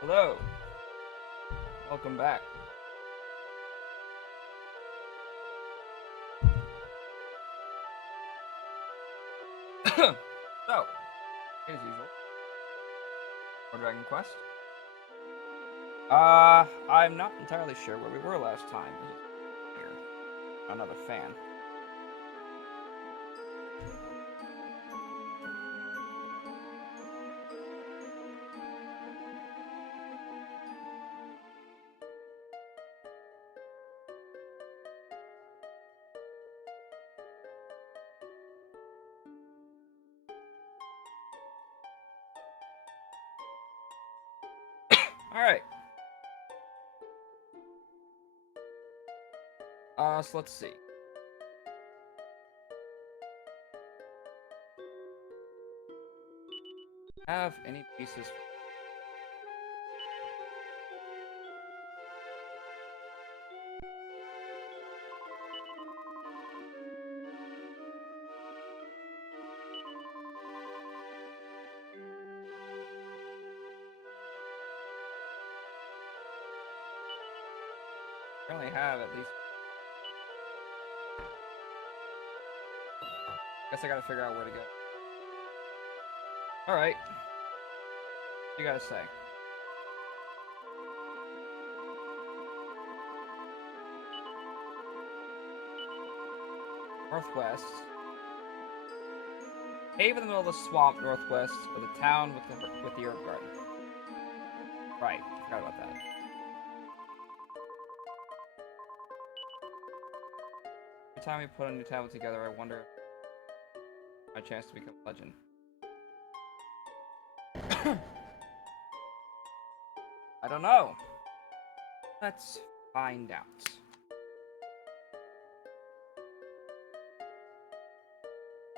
Hello, welcome back. So, as usual, for Dragon Quest. I'm not entirely sure where we were last time. Here, another fan. All right. So let's see. Have any pieces? Currently have at least. Guess I gotta figure out where to go. All right. What you gotta say? Northwest. Cave in the middle of the swamp northwest of the town with the herb garden. Right, forgot about that. Every time we put a new tablet together, I wonder if my chance to become a legend. I don't know. Let's find out.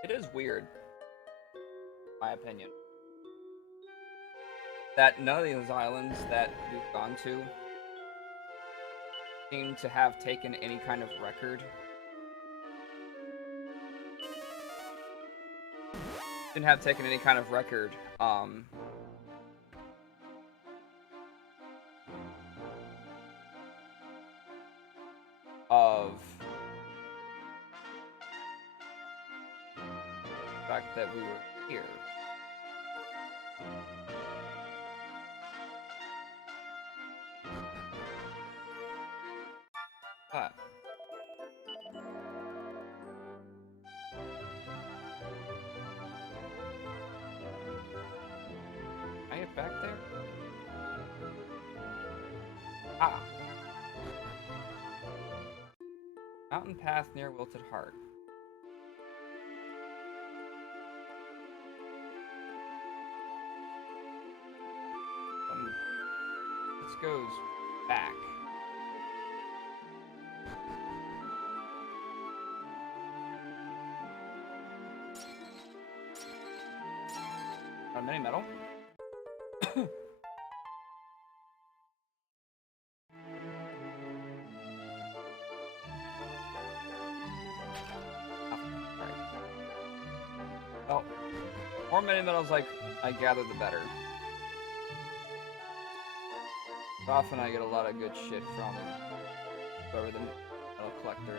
It is weird, in my opinion, that none of these islands that we've gone to seem to have taken any kind of record. Didn't have taken any kind of record, of the fact that we were here. But can I get back there? Ah. Mountain path near Wilted Heart. This goes back. Mini metal. Well, more mini metals like I gather, the better. Often I get a lot of good shit from whoever the metal collector is.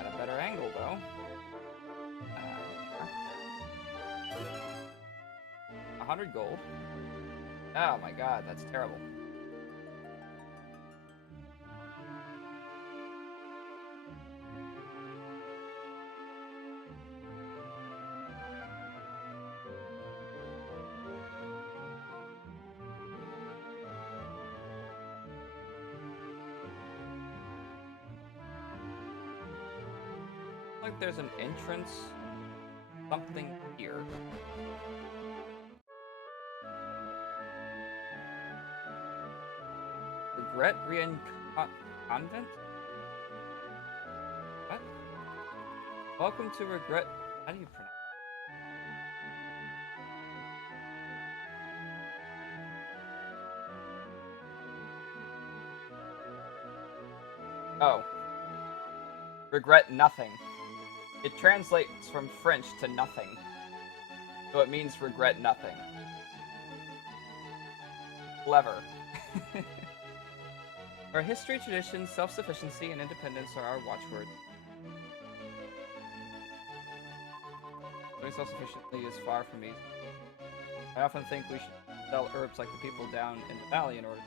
At a better angle, though. 100 gold. Oh my god, that's terrible. Like there's an entrance, something here. Regret Convent? What? Welcome to Regret. How do you pronounce it? Oh. Regret nothing. It translates from French to nothing, so it means regret nothing. Clever. Our history, tradition, self-sufficiency, and independence are our watchwords. Living self-sufficiently is far from easy. I often think we should sell herbs like the people down in the valley in order.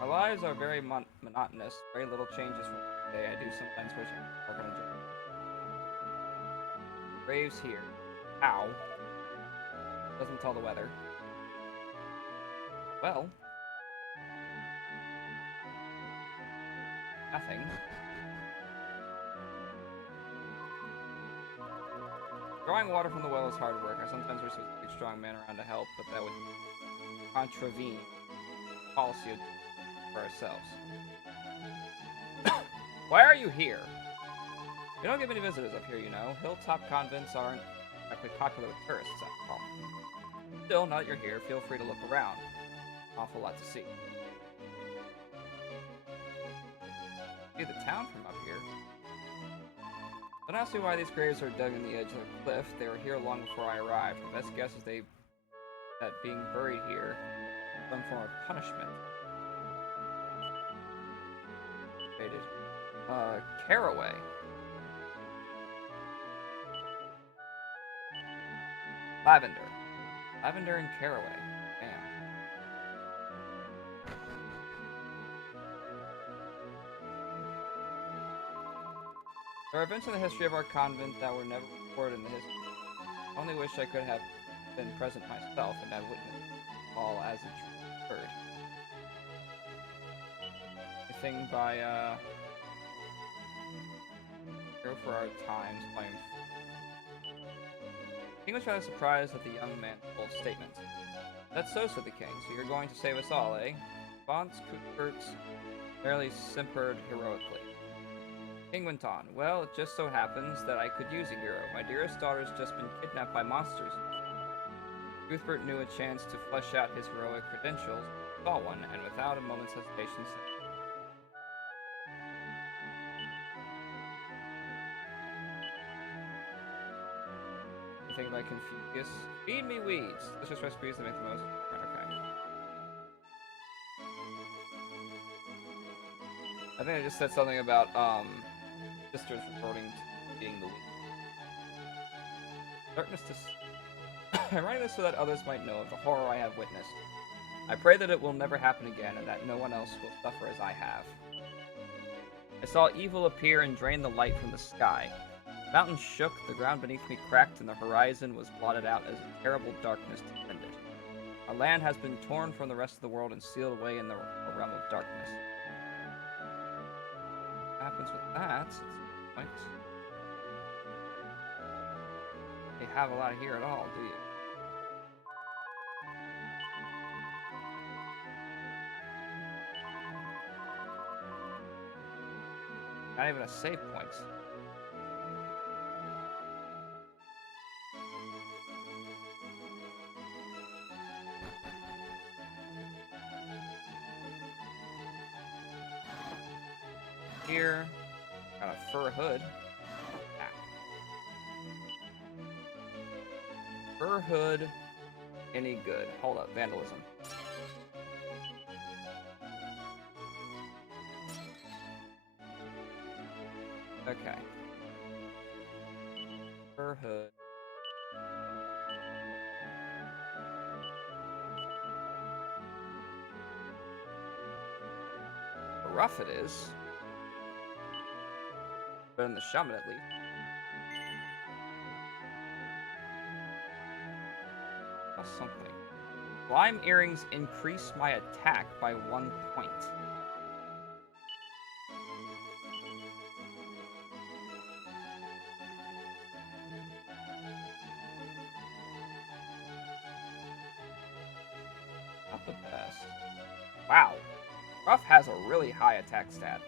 Our lives are very monotonous. Very little changes from day. I do sometimes wish I could work on a job. Graves here. Ow. Doesn't tell the weather. Well. Nothing. Drawing water from the well is hard work. I sometimes wish there was a big strong man around to help, but that would contravene the policy for ourselves. Why are you here? We don't get many visitors up here, you know. Hilltop convents aren't exactly popular with tourists, after all. Still, now that you're here, feel free to look around. An awful lot to see. See the town from up here. Don't ask me why these graves are dug in the edge of the cliff. They were here long before I arrived. My best guess is that being buried here is some form of punishment. Faded. Caraway. Lavender. Lavender and caraway. Damn. There are events in the history of our convent that were never recorded in the history. I only wish I could have been present myself and have witnessed all as it occurred. Anything by, Hero for Our Times, volume. The king was rather surprised at the young man's bold statement. That's so, said the king, so you're going to save us all, eh? Fonz Cuthbert's merely simpered heroically. King went on, well, it just so happens that I could use a hero. My dearest daughter's just been kidnapped by monsters. Cuthbert knew a chance to flesh out his heroic credentials, saw one, and without a moment's hesitation said, anything by Confucius? Feed me weeds! Delicious recipes that make the most. Okay. I think I just said something about, sisters reporting to being the weed. Darkness to... I'm writing this so that others might know of the horror I have witnessed. I pray that it will never happen again, and that no one else will suffer as I have. I saw evil appear and drain the light from the sky. The mountains shook, the ground beneath me cracked, and the horizon was blotted out as a terrible darkness descended. Our land has been torn from the rest of the world and sealed away in the realm of darkness. What happens with that? Point. You have a lot here at all, do you? Not even a save point. Here, got a fur hood. Fur hood, any good? Hold up, vandalism. Okay. Fur hood. Rough it is. Better than the shaman at least. Something. Lime earrings increase my attack by 1 point. Not the best. Wow. Ruff has a really high attack stat.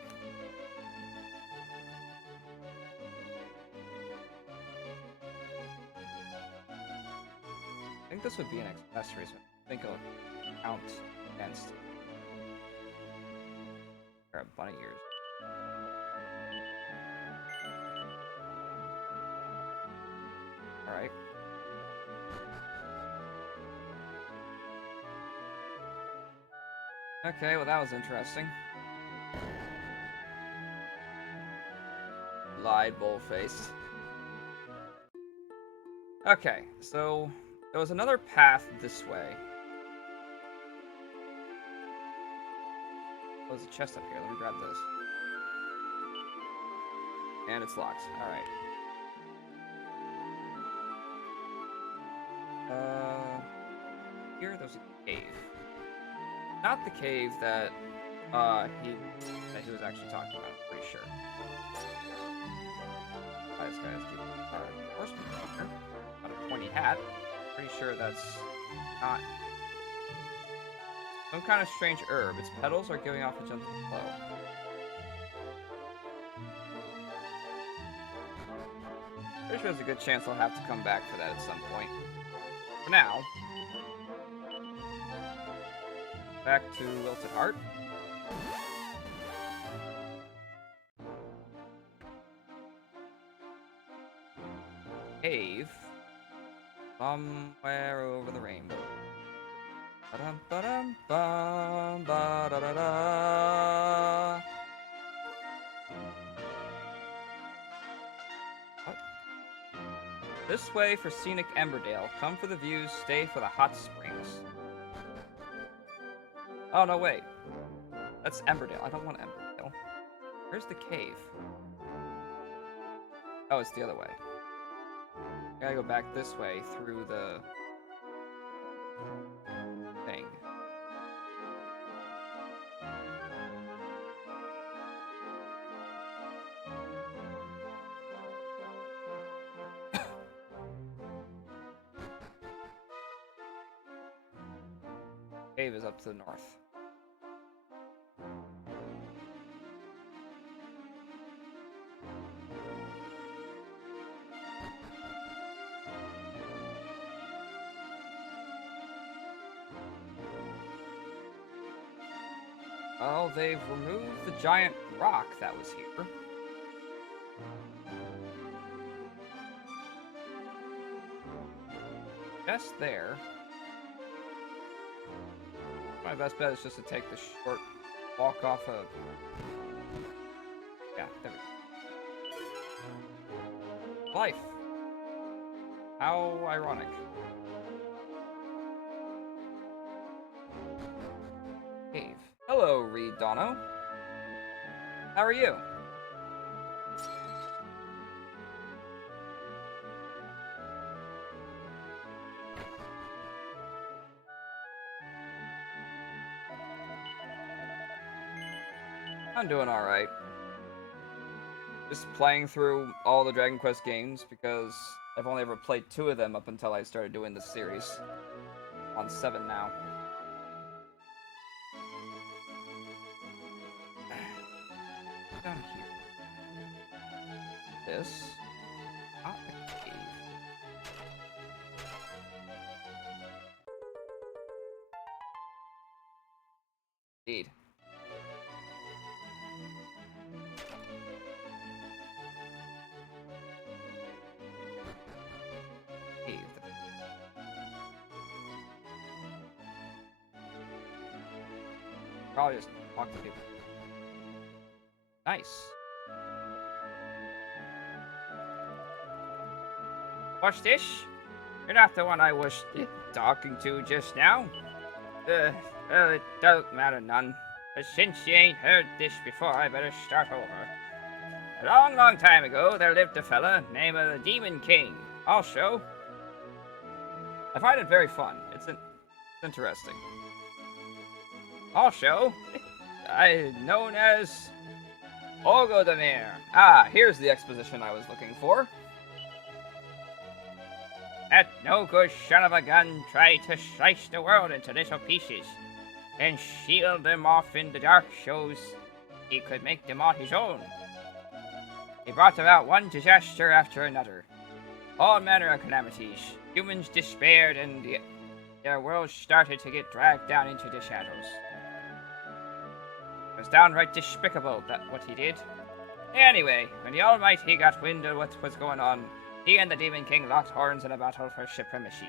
I think this would be an accessory, so I think it'll count against. Grab bunny ears. Alright. Okay, well that was interesting. Lied, bull-faced. Okay, so there was another path this way. Oh, there's a chest up here. Let me grab this. And it's locked. Alright. Here there's a cave. Not the cave that he was actually talking about, I'm pretty sure. This guy has a horseman here. Got a pointy hat. Pretty sure that's not some kind of strange herb. Its petals are giving off a gentle glow. Pretty sure there's a good chance I'll have to come back for that at some point. For now, back to Wilted Heart. Cave somewhere over the rainbow. Ba-dum, ba-dum, bum, ba-da-da-da. What? This way for scenic Emberdale. Come for the views, stay for the hot springs. Oh, no, wait. That's Emberdale. I don't want Emberdale. Where's the cave? Oh, it's the other way. Gotta go back this way through the thing. Cave is up to the north. Oh, they've removed the giant rock that was here. Just there. My best bet is just to take the short walk off of... Yeah, there we go. Life. How ironic. Cave. Hello, Reed Dono. How are you? I'm doing alright. Just playing through all the Dragon Quest games because I've only ever played 2 of them up until I started doing this series. On 7 now. Down here. This. Not the cave. Indeed. Cave. Probably just talk to people. Nice. What's this? You're not the one I was talking to just now. Well, it don't matter none. But since you ain't heard this before, I better start over. A long, long time ago, there lived a fella named the Demon King. Also, I find it very fun. It's interesting. Also, known as Ogodamir. Ah, here's the exposition I was looking for. That no good son of a gun tried to slice the world into little pieces and shield them off in the dark shows he could make them all his own. He brought about one disaster after another. All manner of calamities. Humans despaired and their world started to get dragged down into the shadows. It was downright despicable, what he did. Anyway, when the Almighty got wind of what was going on, He and the Demon King locked horns in a battle for supremacy.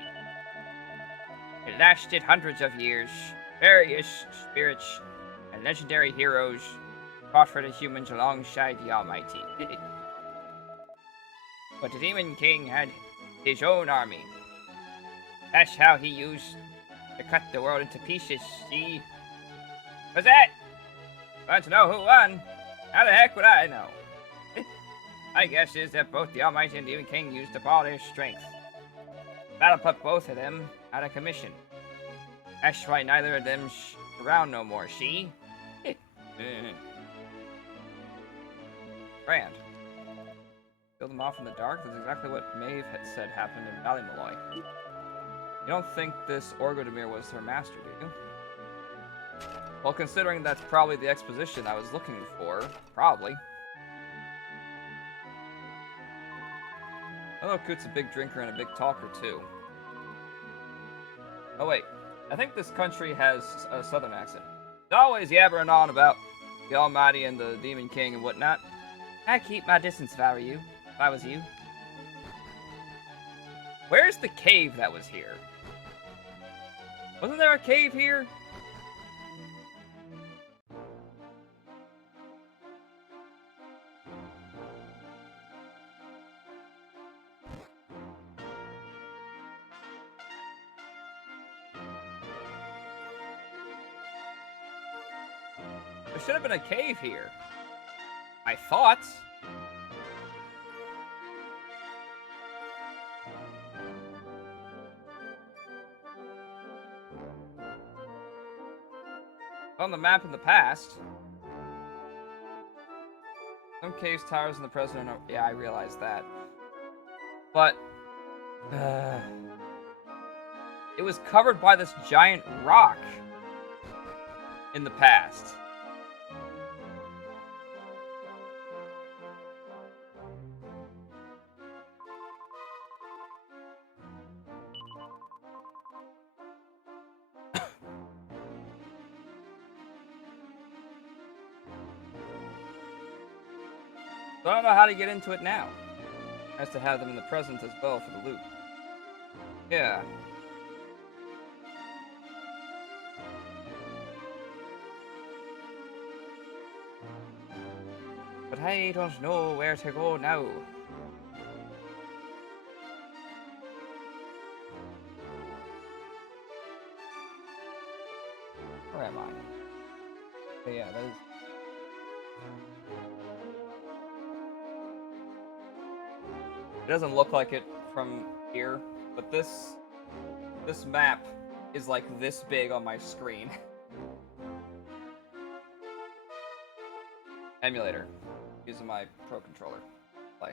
It lasted hundreds of years. Various spirits and legendary heroes fought for the humans alongside the Almighty. But the Demon King had his own army. That's how he used to cut the world into pieces, see? What's that? Want to know who won? How the heck would I know? My guess is that both the Almighty and Demon King used up all their strength. That'll put both of them out of commission. That's why neither of them's around no more, see? Brand. Kill them off in the dark? That's exactly what Maeve had said happened in Ballymaloy. You don't think this Orgodemir was her master, do you? Well, considering that's probably the exposition I was looking for, probably. I know Coot's a big drinker and a big talker, too. Oh, wait. I think this country has a southern accent. It's always yabbering on about the Almighty and the Demon King and whatnot. I'd keep my distance if I were you. If I was you. Where's the cave that was here? Wasn't there a cave here? There should have been a cave here. I thought. On the map in the past. Some caves, towers, and the present are... Yeah, I realized that. But... it was covered by this giant rock in the past. So I don't know how to get into it now. Has to have them in the present as well for the loop. Yeah. But I don't know where to go now. Where am I? Oh, yeah, that is... It doesn't look like it from here, but this map is like this big on my screen. Emulator. Using my Pro Controller. Play.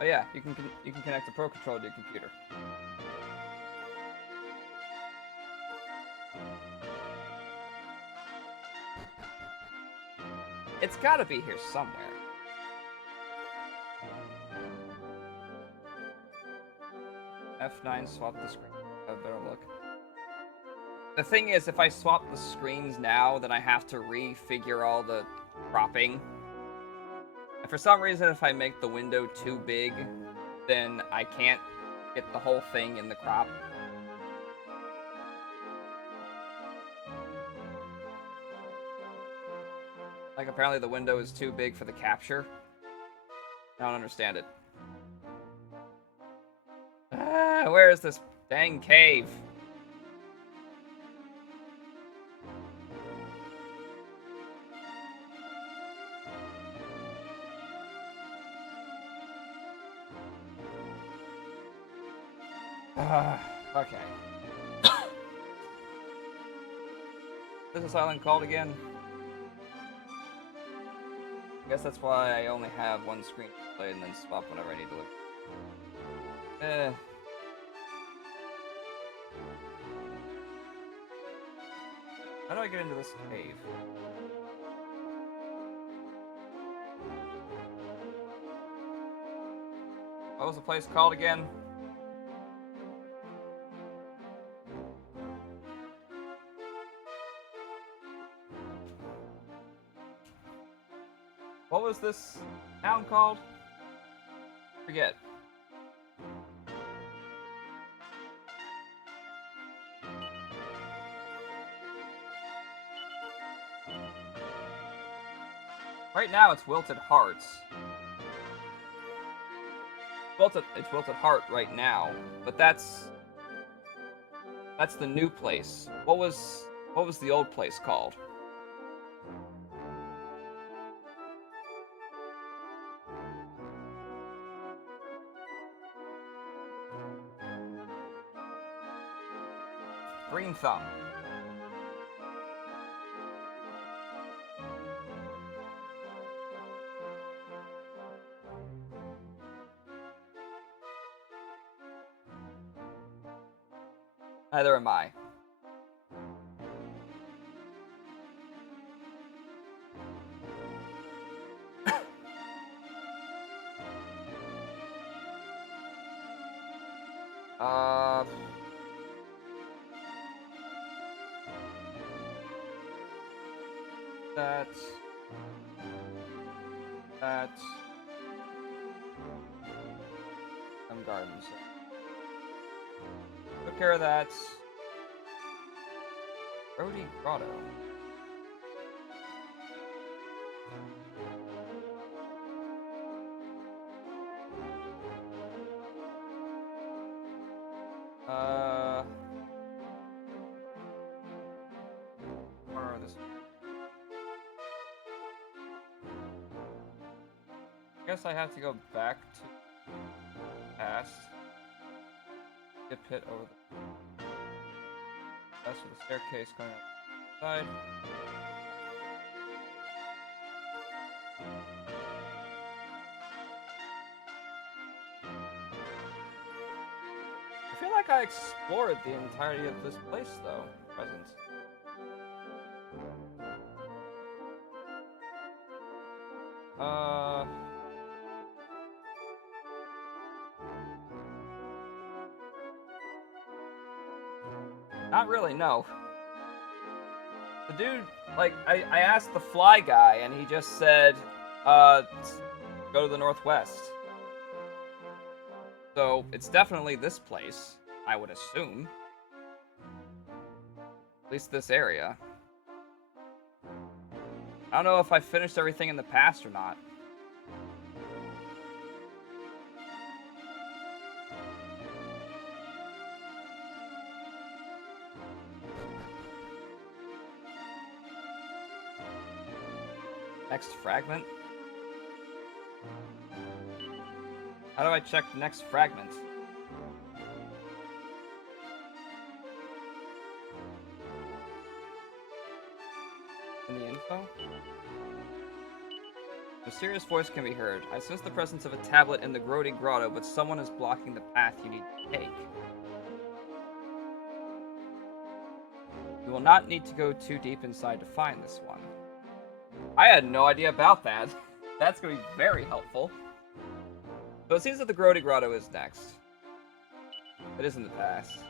Oh yeah, you can connect the Pro Controller to your computer. It's gotta be here somewhere. F9, swap the screen. Have a better look. The thing is, if I swap the screens now, then I have to refigure all the cropping. And for some reason, if I make the window too big, then I can't get the whole thing in the crop. Like, apparently the window is too big for the capture. I don't understand it. Ah, where is this dang cave? Okay. Is this island called again? I guess that's why I only have one screen to play and then swap whenever I need to look. How do I get into this cave? What was the place called again? What was this town called? Forget. Right now it's Wilted Hearts. It's Wilted Heart right now, but that's the new place. What was the old place called? Green Thumb. Neither am I. Uh... That's... Some gardens. Took care of that. Brody Grotto. Where are this? I guess I have to go back to past. Dip hit over the. That's with the staircase going up the side. I feel like I explored the entirety of this place, though. Present. Not really, no. The dude, like, I asked the fly guy, and he just said, go to the northwest. So, it's definitely this place, I would assume. At least this area. I don't know if I finished everything in the past or not. Next fragment? How do I check the next fragment? In the info? A mysterious voice can be heard. I sense the presence of a tablet in the Grody Grotto, but someone is blocking the path you need to take. You will not need to go too deep inside to find this one. I had no idea about that. That's going to be very helpful. So it seems that the Grody Grotto is next. It is in the past.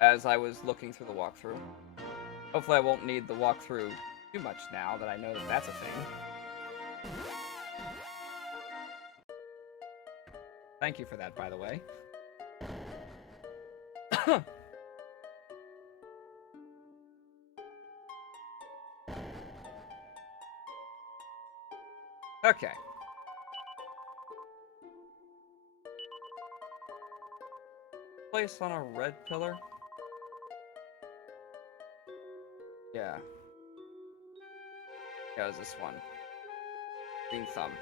As I was looking through the walkthrough. Hopefully I won't need the walkthrough too much now that I know that that's a thing. Thank you for that, by the way. Okay. Place on a red pillar? Yeah. Yeah, it was this one. Green Thumb.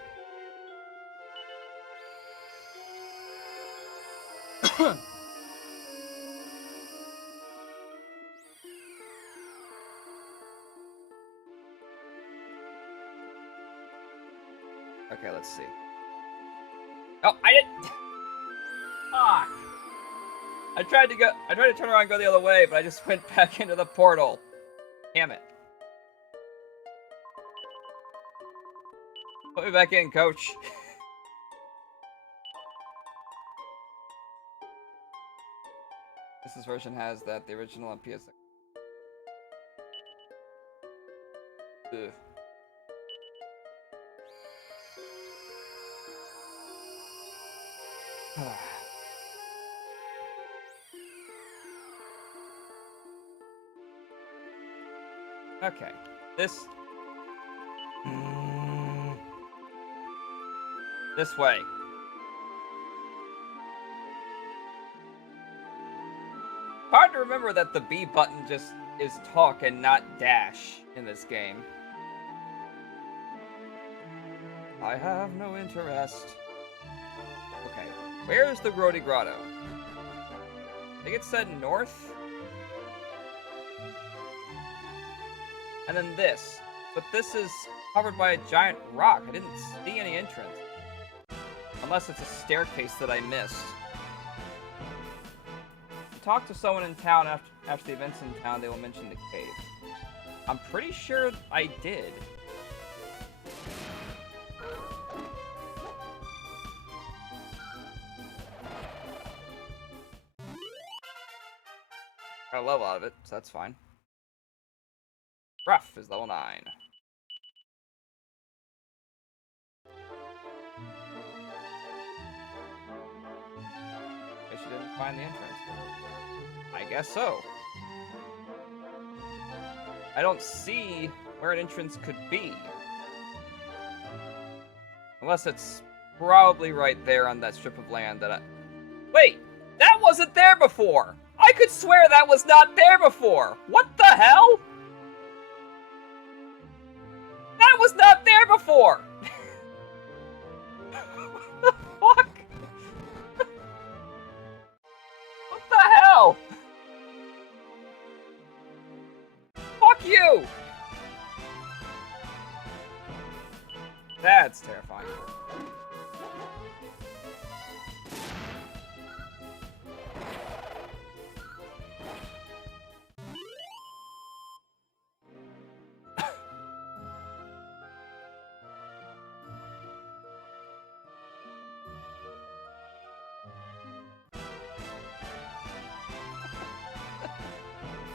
Okay, let's see. Oh, I didn't. Fuck. I tried to turn around and go the other way, but I just went back into the portal. Damn it. Put me back in, coach. This version has that. The original on PS. Ugh. Okay. This... This way. Hard to remember that the B button just is talk and not dash in this game. I have no interest. Okay, where's the Grody Grotto? I think it said north? And then this. But this is covered by a giant rock. I didn't see any entrance. Unless it's a staircase that I missed. Talk to someone in town after the events in town, they will mention the cave. I'm pretty sure I did. Got a level out of it, so that's fine. Rough is level 9. Guess you didn't find the entrance. I guess so. I don't see where an entrance could be. Unless it's probably right there on that strip of land that I... Wait! That wasn't there before! I could swear that was not there before! What the hell? That was not there before! What the fuck? What the hell? Fuck you! That's terrifying.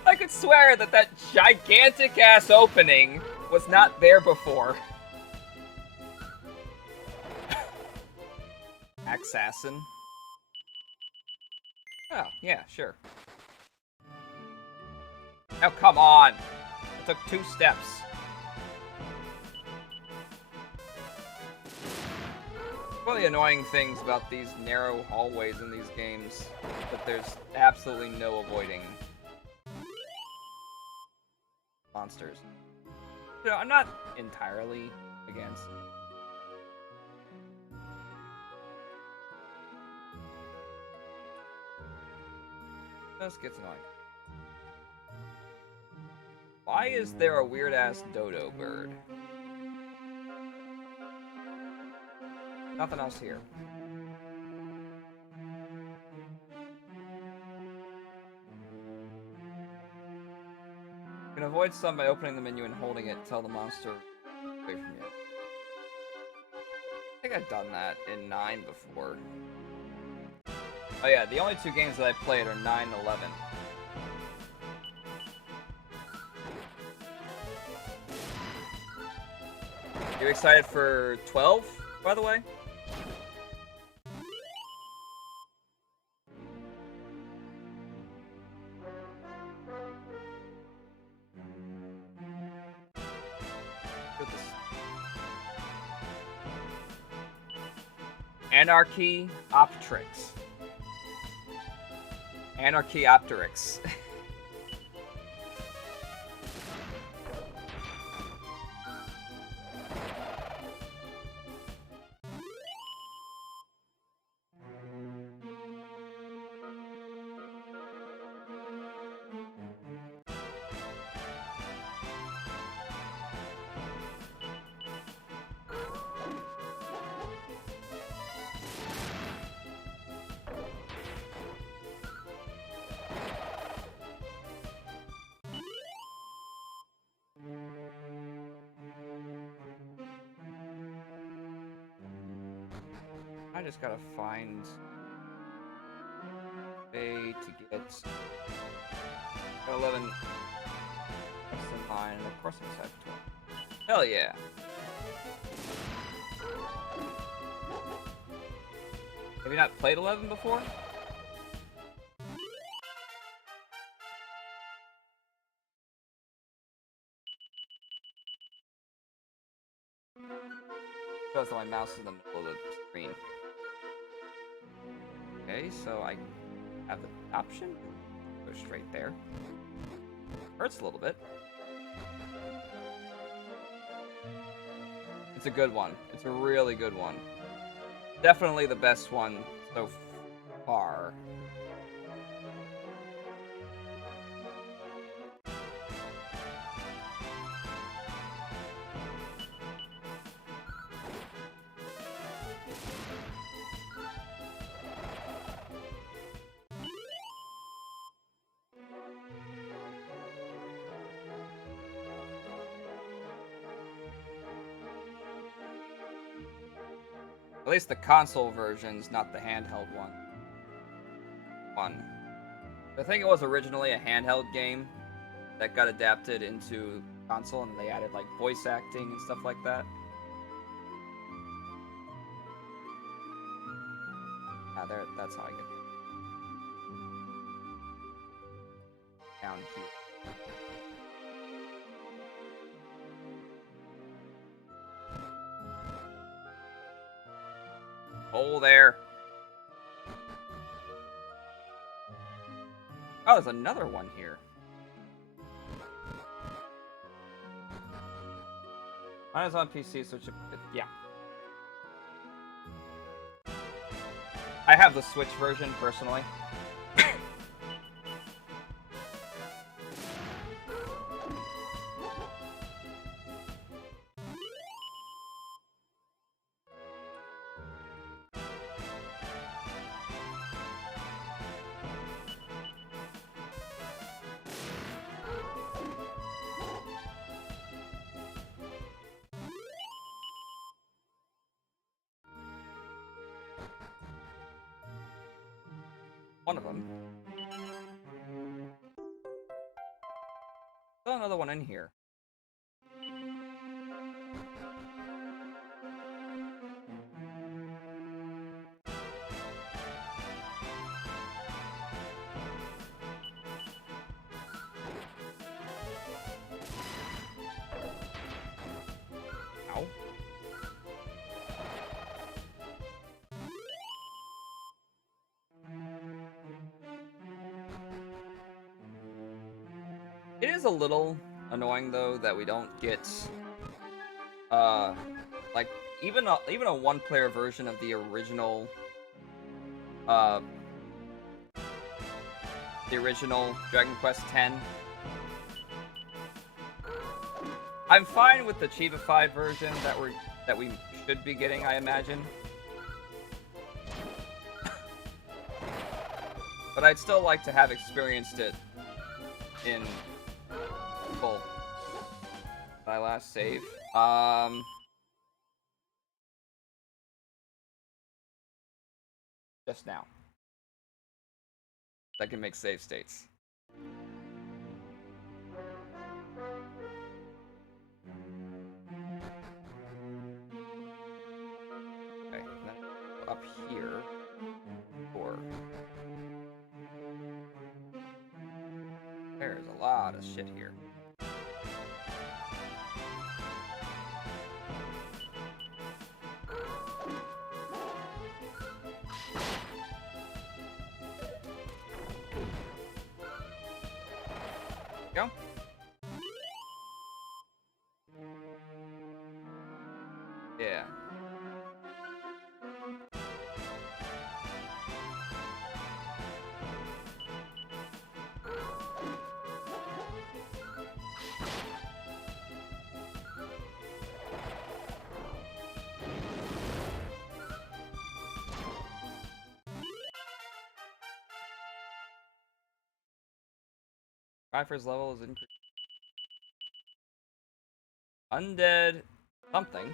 I could swear that gigantic-ass opening was not there before. Assassin. Oh, yeah, sure. Oh, come on! It took 2 steps. One of the annoying things about these narrow hallways in these games, that there's absolutely no avoiding monsters. You know, I'm not entirely against. This gets annoying. Why is there a weird-ass dodo bird? Nothing else here. You can avoid some by opening the menu and holding it. Tell the monster away from you. I think I've done that in 9 before. Oh yeah, the only 2 games that I played are 9 and 11. You excited for 12, by the way? Anarchy Optrix. Anarchy Optrix. I just gotta find a way to get 11 next to 9, and of course I'm inside 12. Hell yeah! Have you not played 11 before? Shows that my mouse is in the middle of the screen. Okay, so I have the option. Go straight there. Hurts a little bit. It's a good one. It's a really good one. Definitely the best one so far. At least the console version's not the handheld one. I think it was originally a handheld game that got adapted into console, and they added like voice acting and stuff like that. There. That's how I get down here. Oh, there. Oh, there's another one here. Mine is on PC, so yeah. I have the Switch version, personally. One of them. Still another one in here. Ow. It is a little annoying though that we don't get like even a one-player version of the original Dragon Quest X. I'm fine with the Chibified version that we should be getting, I imagine. But I'd still like to have experienced it in full. My last save. Just now. That can make save states. Okay, then up here. Or there's a lot of shit here. Go. Yeah. Cypher's level is increased. Undead something.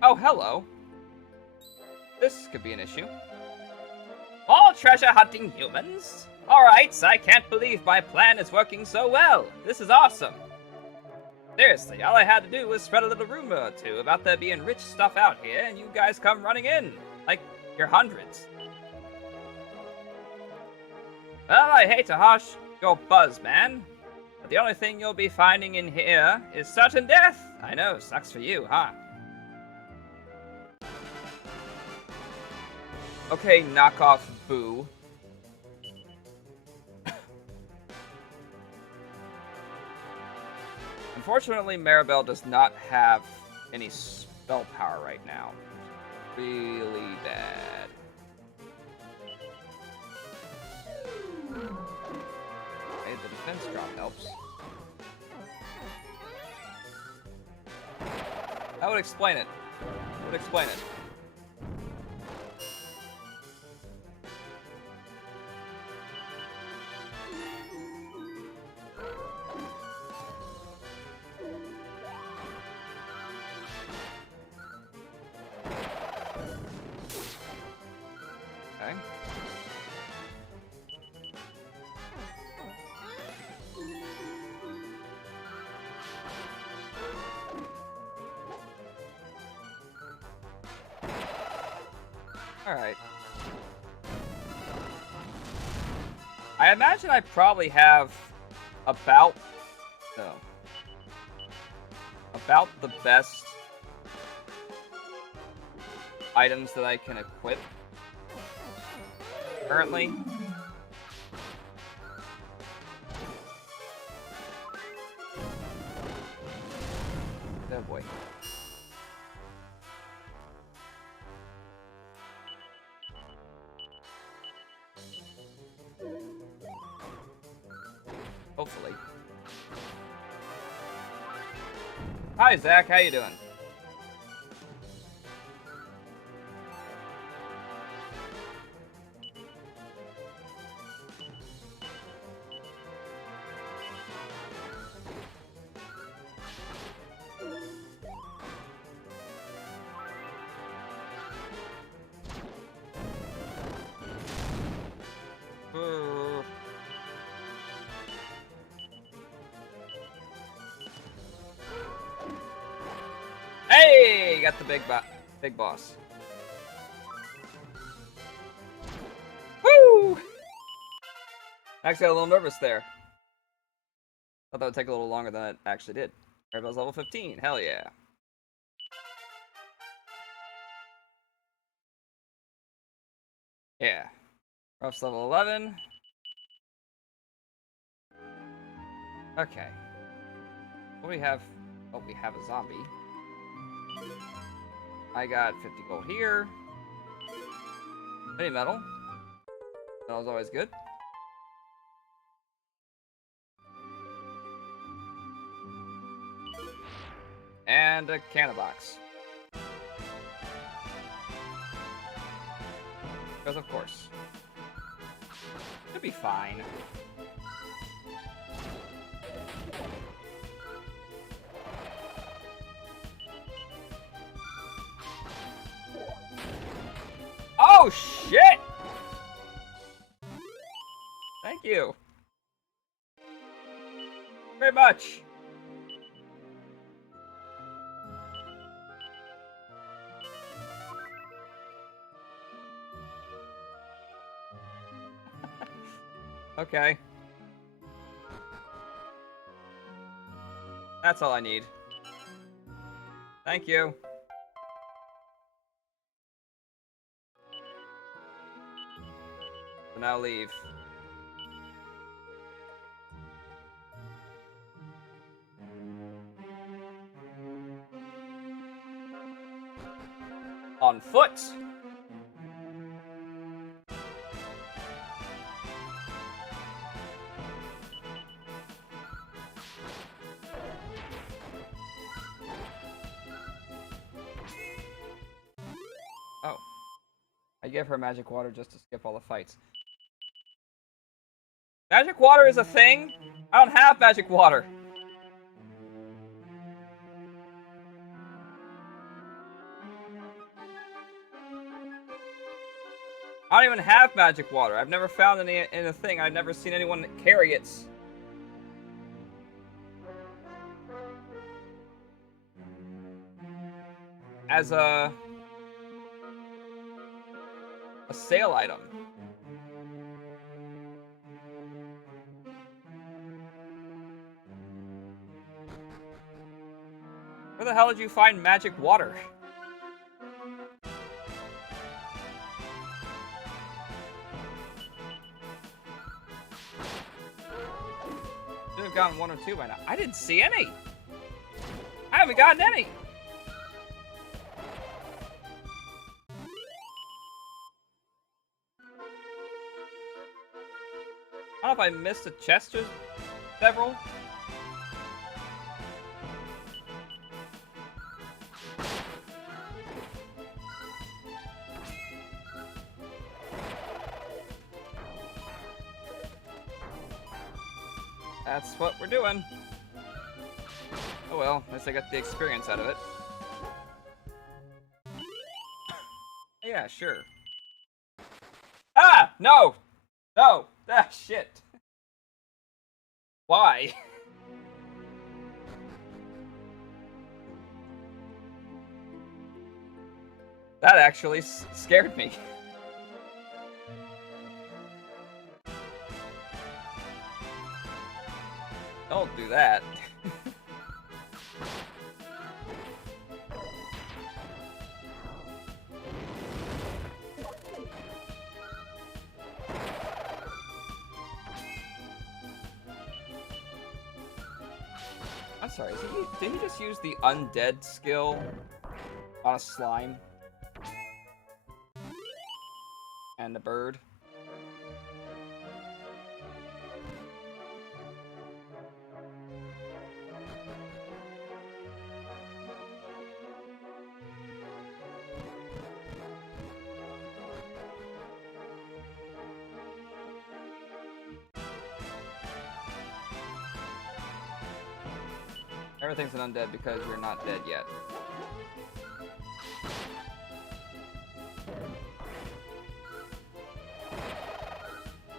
Oh, hello. This could be an issue. All treasure hunting humans? Alright, I can't believe my plan is working so well. This is awesome. Seriously, all I had to do was spread a little rumor or two about there being rich stuff out here, and you guys come running in. Like, you're hundreds. Well, I hate to hush your buzz, man. But the only thing you'll be finding in here is certain death. I know, sucks for you, huh? Okay, knock off Boo. Unfortunately, Maribel does not have any spell power right now. Really bad. Okay, the defense drop helps. That would explain it. That would explain it. Okay. Alright. I imagine I probably have about the best items that I can equip currently. Oh boy. Hopefully. Hi, Zach. How you doing? Hey, got the big boss. Woo! Actually, got a little nervous there. Thought that would take a little longer than it actually did. Maribel's level 15. Hell yeah. Yeah. Ruff's level 11. Okay. What do we have? Oh, we have a zombie. I got 50 gold here. Any metal. Metal's always good. And a cannon box. Because of course. Should be fine. Oh shit! Thank you. Very much. Okay. That's all I need. Thank you. So now leave. On foot! Oh. I gave her magic water just to skip all the fights. Magic water is a thing? I don't have magic water. I don't even have magic water. I've never found any in a thing. I've never seen anyone carry it. as a sale item. Where the hell did you find magic water? Should have gotten 1 or 2 by now. I didn't see any. I haven't gotten any. I don't know if I missed a chest or several. That's what we're doing. Oh well, at least I got the experience out of it. Yeah, sure. Ah! No! No! Ah, shit. Why? That actually scared me. Don't do that. I'm sorry, did he just use the undead skill on a slime? And the bird? Everything's an undead because you're not dead yet.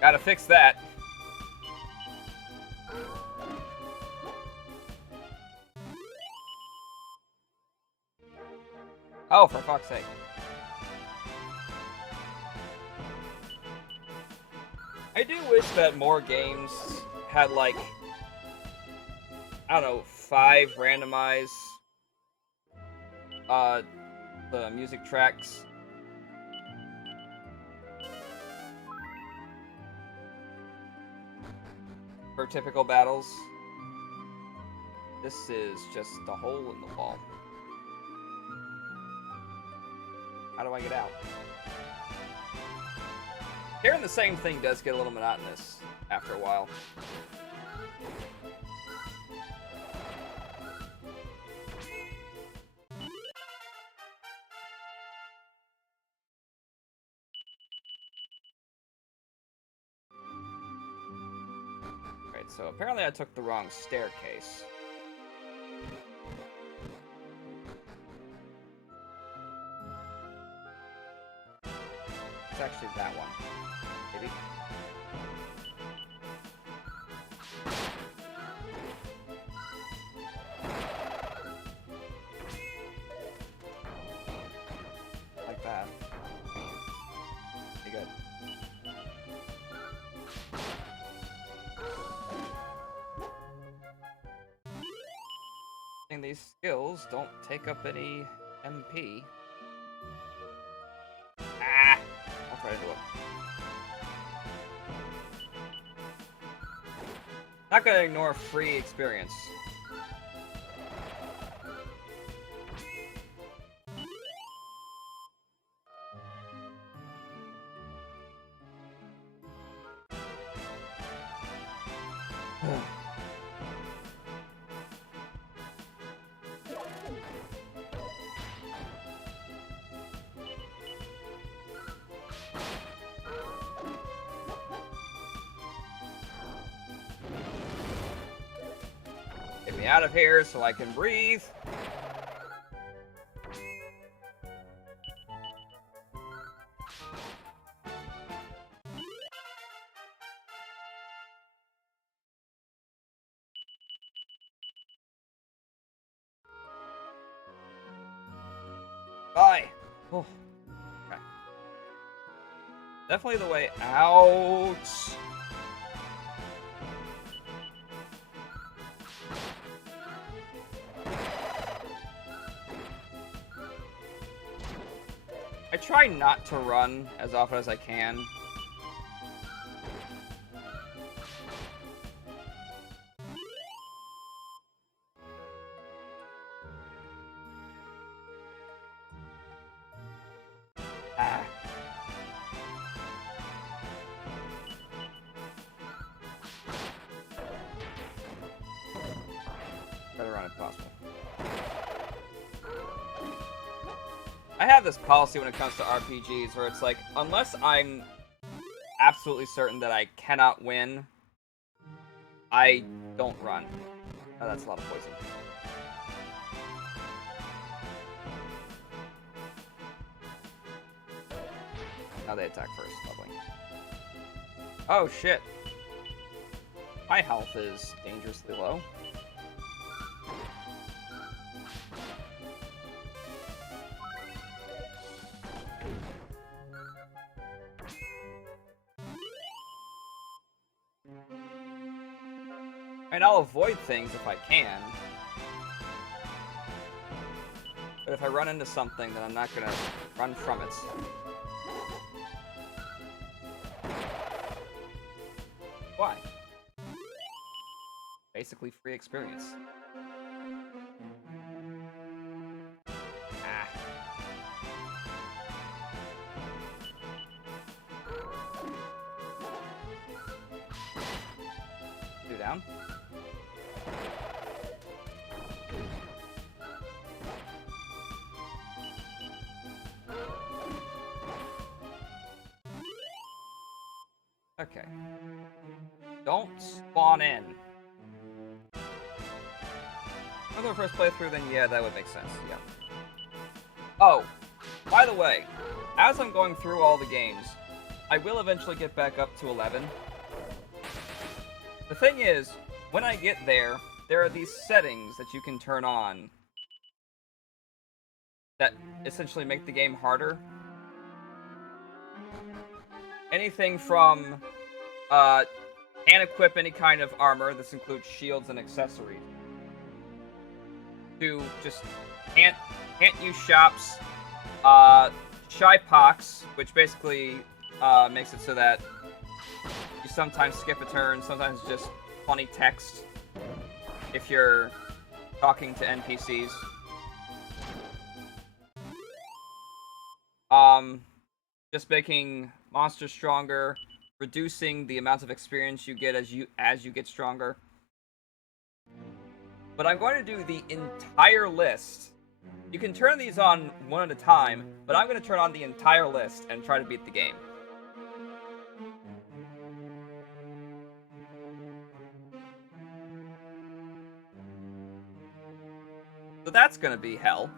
Gotta fix that. Oh, for fuck's sake. I do wish that more games had, like, I don't know, 5 randomized the music tracks. For typical battles. This is just a hole in the wall. How do I get out? Hearing the same thing does get a little monotonous after a while. Right, so apparently I took the wrong staircase. It's actually that one. Maybe. Like that. Pretty good. And these skills don't take up any MP. Ah! I'll try to do it. Not gonna ignore free experience. Get me out of here so I can breathe. Die! Oh. Okay. Definitely the way out. I try not to run as often as I can. Ah. Try to run if possible. I have this policy when it comes to RPGs where it's like, unless I'm absolutely certain that I cannot win, I don't run. Oh, that's a lot of poison. Now they attack first. Lovely. Oh, shit. My health is dangerously low. And I'll avoid things if I can. But if I run into something, then I'm not gonna run from it. Why? Basically free experience. Ah. Two down. Okay. Don't spawn in. If it was our first playthrough, then yeah, that would make sense, yeah. Oh, by the way, as I'm going through all the games, I will eventually get back up to 11. The thing is, when I get there, there are these settings that you can turn on that essentially make the game harder. Anything from, can't equip any kind of armor, this includes shields and accessories, to just can't use shops, shy pox, which basically makes it so that you sometimes skip a turn, sometimes just funny text if you're talking to NPCs. Just making monsters stronger, reducing the amount of experience you get as you get stronger. But I'm going to do the entire list. You can turn these on one at a time, but I'm going to turn on the entire list and try to beat the game. So that's going to be hell.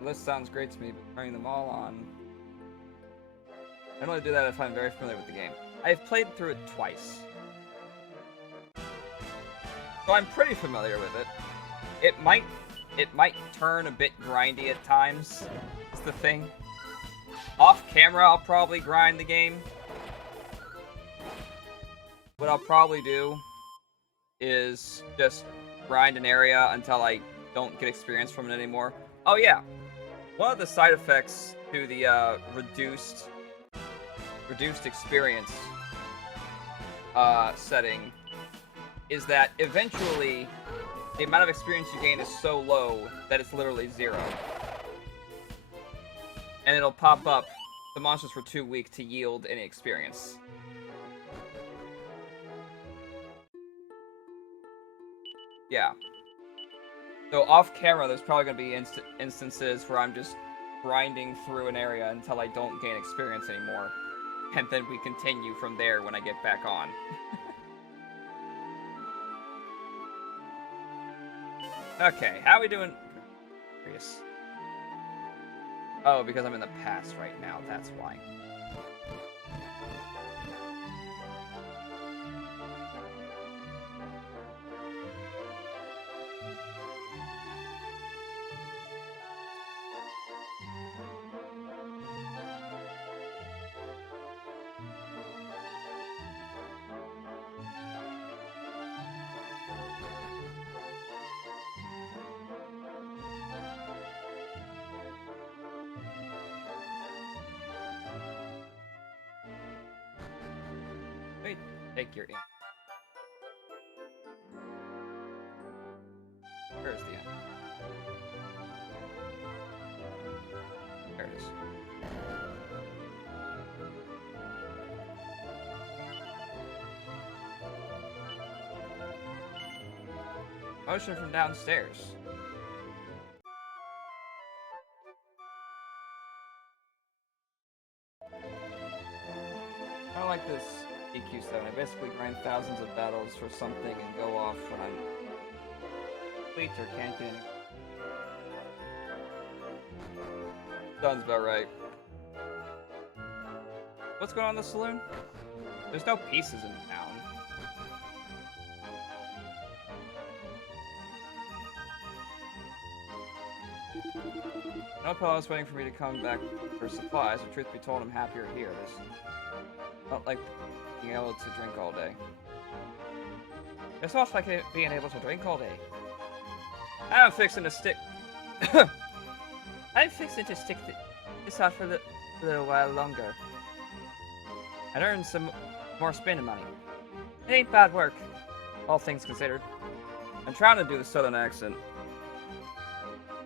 The list sounds great to me, but turning them all on... I only do that if I'm very familiar with the game. I've played through it twice. So I'm pretty familiar with it. It might turn a bit grindy at times. That's the thing. Off camera, I'll probably grind the game. What I'll probably do is just grind an area until I don't get experience from it anymore. Oh yeah, one of the side effects to the reduced experience setting is that eventually the amount of experience you gain is so low that it's literally 0. And it'll pop up, the monsters were too weak to yield any experience. Yeah. So off camera, there's probably going to be instances where I'm just grinding through an area until I don't gain experience anymore. And then we continue from there when I get back on. Okay, how are we doing? Curious. Oh, because I'm in the past right now, that's why. Wait, take your in. Where's the end? There it is. Motion from downstairs. I don't like this EQ7. I basically grind thousands of battles for something and go off when I'm complete or can't do anything. Sounds about right. What's going on in the saloon? There's no pieces in town. No fellow is waiting for me to come back for supplies, but truth be told, I'm happier here. This felt like being able to drink all day. It's not like being able to drink all day. I'm fixing to stick. I'm fixing to stick this out for a little while longer. I'd earn some more spending money. It ain't bad work, all things considered. I'm trying to do the southern accent.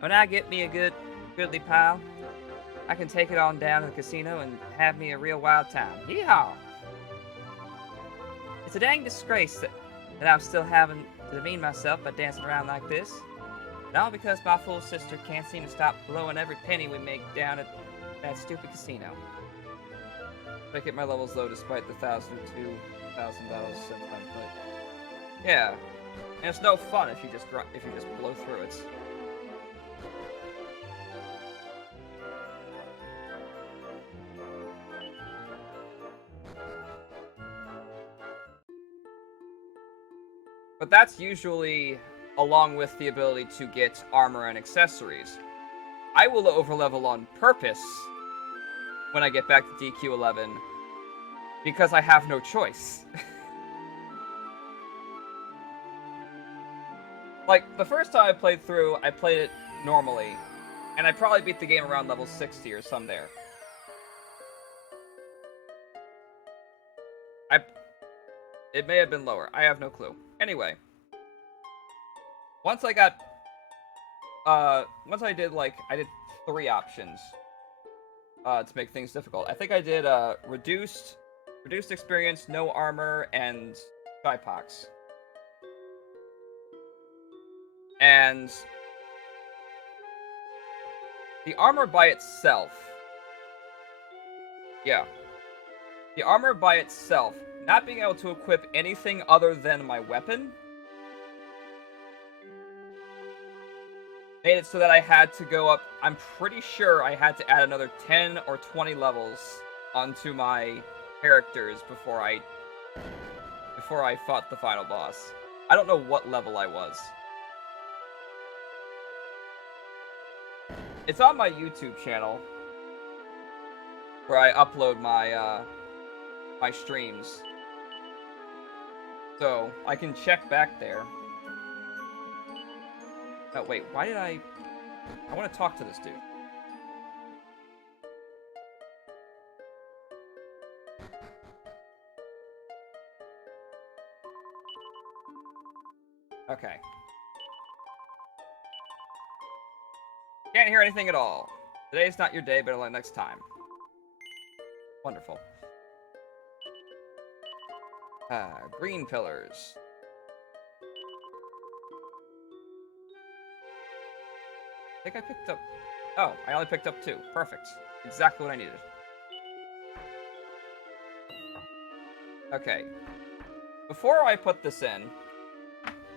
When I get me a goodly pile, I can take it on down to the casino and have me a real wild time. Yeehaw! It's a dang disgrace that I'm still having to demean myself by dancing around like this. And all because my fool sister can't seem to stop blowing every penny we make down at that stupid casino. I keep my levels low despite the 1,000 or 2,000 battles since I've played. Yeah, and it's no fun if you just blow through it. But that's usually along with the ability to get armor and accessories. I will overlevel on purpose when I get back to DQ11 because I have no choice. Like, the first time I played through, I played it normally, and I probably beat the game around level 60 or some there. It may have been lower. I have no clue. Anyway. Once I did 3 options to make things difficult. I think I did reduced experience, no armor, and Shypox. And the armor by itself, not being able to equip anything other than my weapon, made it so that I had to go up. I'm pretty sure I had to add another 10 or 20 levels onto my characters before I fought the final boss. I don't know what level I was. It's on my YouTube channel, where I upload my my streams, so I can check back there. Oh, wait, why did I want to talk to this dude. Okay. Can't hear anything at all. Today's not your day, but like next time. Wonderful. Green pillars. I think I picked up... Oh, I only picked up 2. Perfect. Exactly what I needed. Okay. Before I put this in,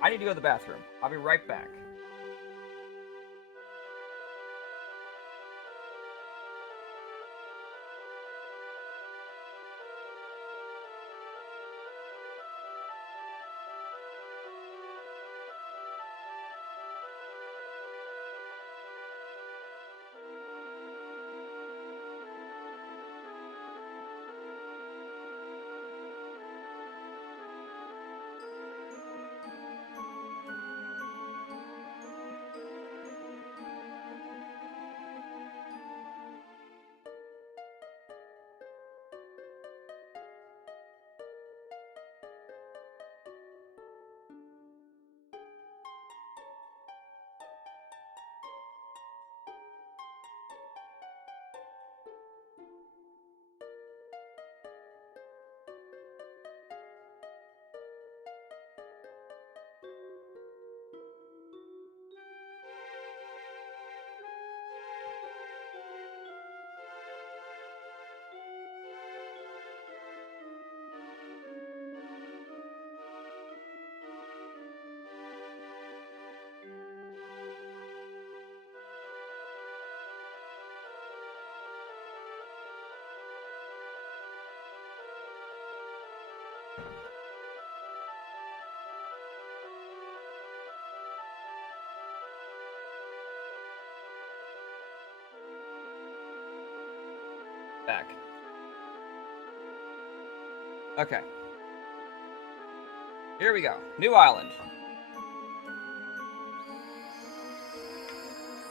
I need to go to the bathroom. I'll be right back. Back. Okay. Here we go. New island.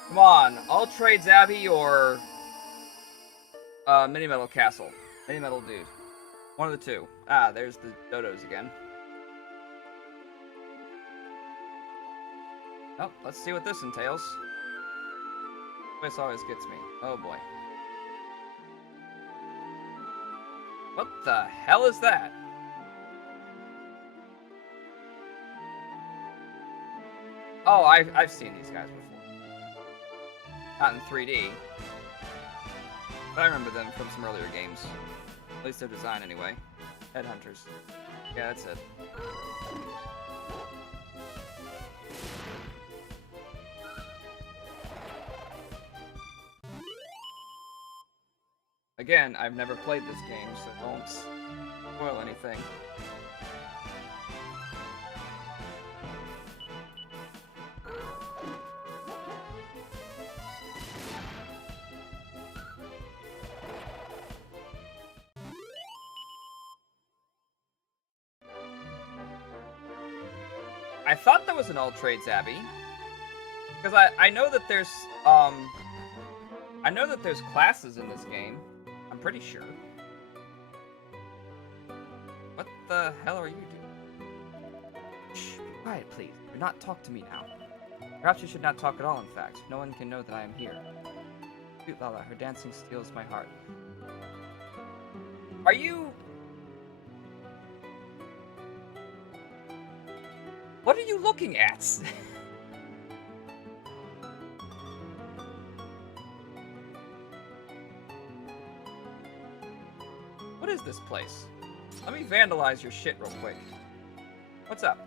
Come on. All Trades Abbey or... Mini Metal Castle. Mini Metal Dude. One of the two. Ah, there's the dodos again. Oh, let's see what this entails. This always gets me. Oh boy. What the hell is that? Oh, I've seen these guys before. Not in 3D. But I remember them from some earlier games. At least their design anyway. Headhunters. Yeah, that's it. Again, I've never played this game, so don't spoil anything. I thought that was an All Trades Abbey. Because I know that there's I know that there's classes in this game. I'm pretty sure. What the hell are you doing? Shh, be quiet, please. Do not talk to me now. Perhaps you should not talk at all, in fact. No one can know that I am here. Cute Lala, her dancing steals my heart. Are you... What are you looking at? What is this place? Let me vandalize your shit real quick. What's up?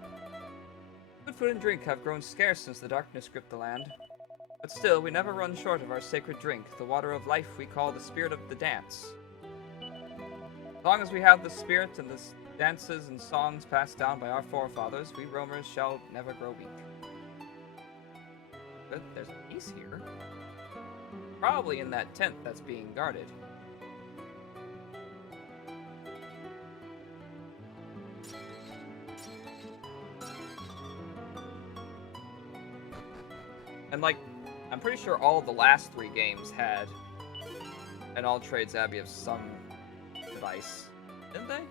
Good food and drink have grown scarce since the darkness gripped the land. But still, we never run short of our sacred drink, the water of life we call the spirit of the dance. As long as we have the spirit and the dances and songs passed down by our forefathers, we roamers shall never grow weak. Good, there's a piece here. Probably in that tent that's being guarded. And, like, I'm pretty sure all of the last 3 games had an All Trades Abbey of some device. Didn't they?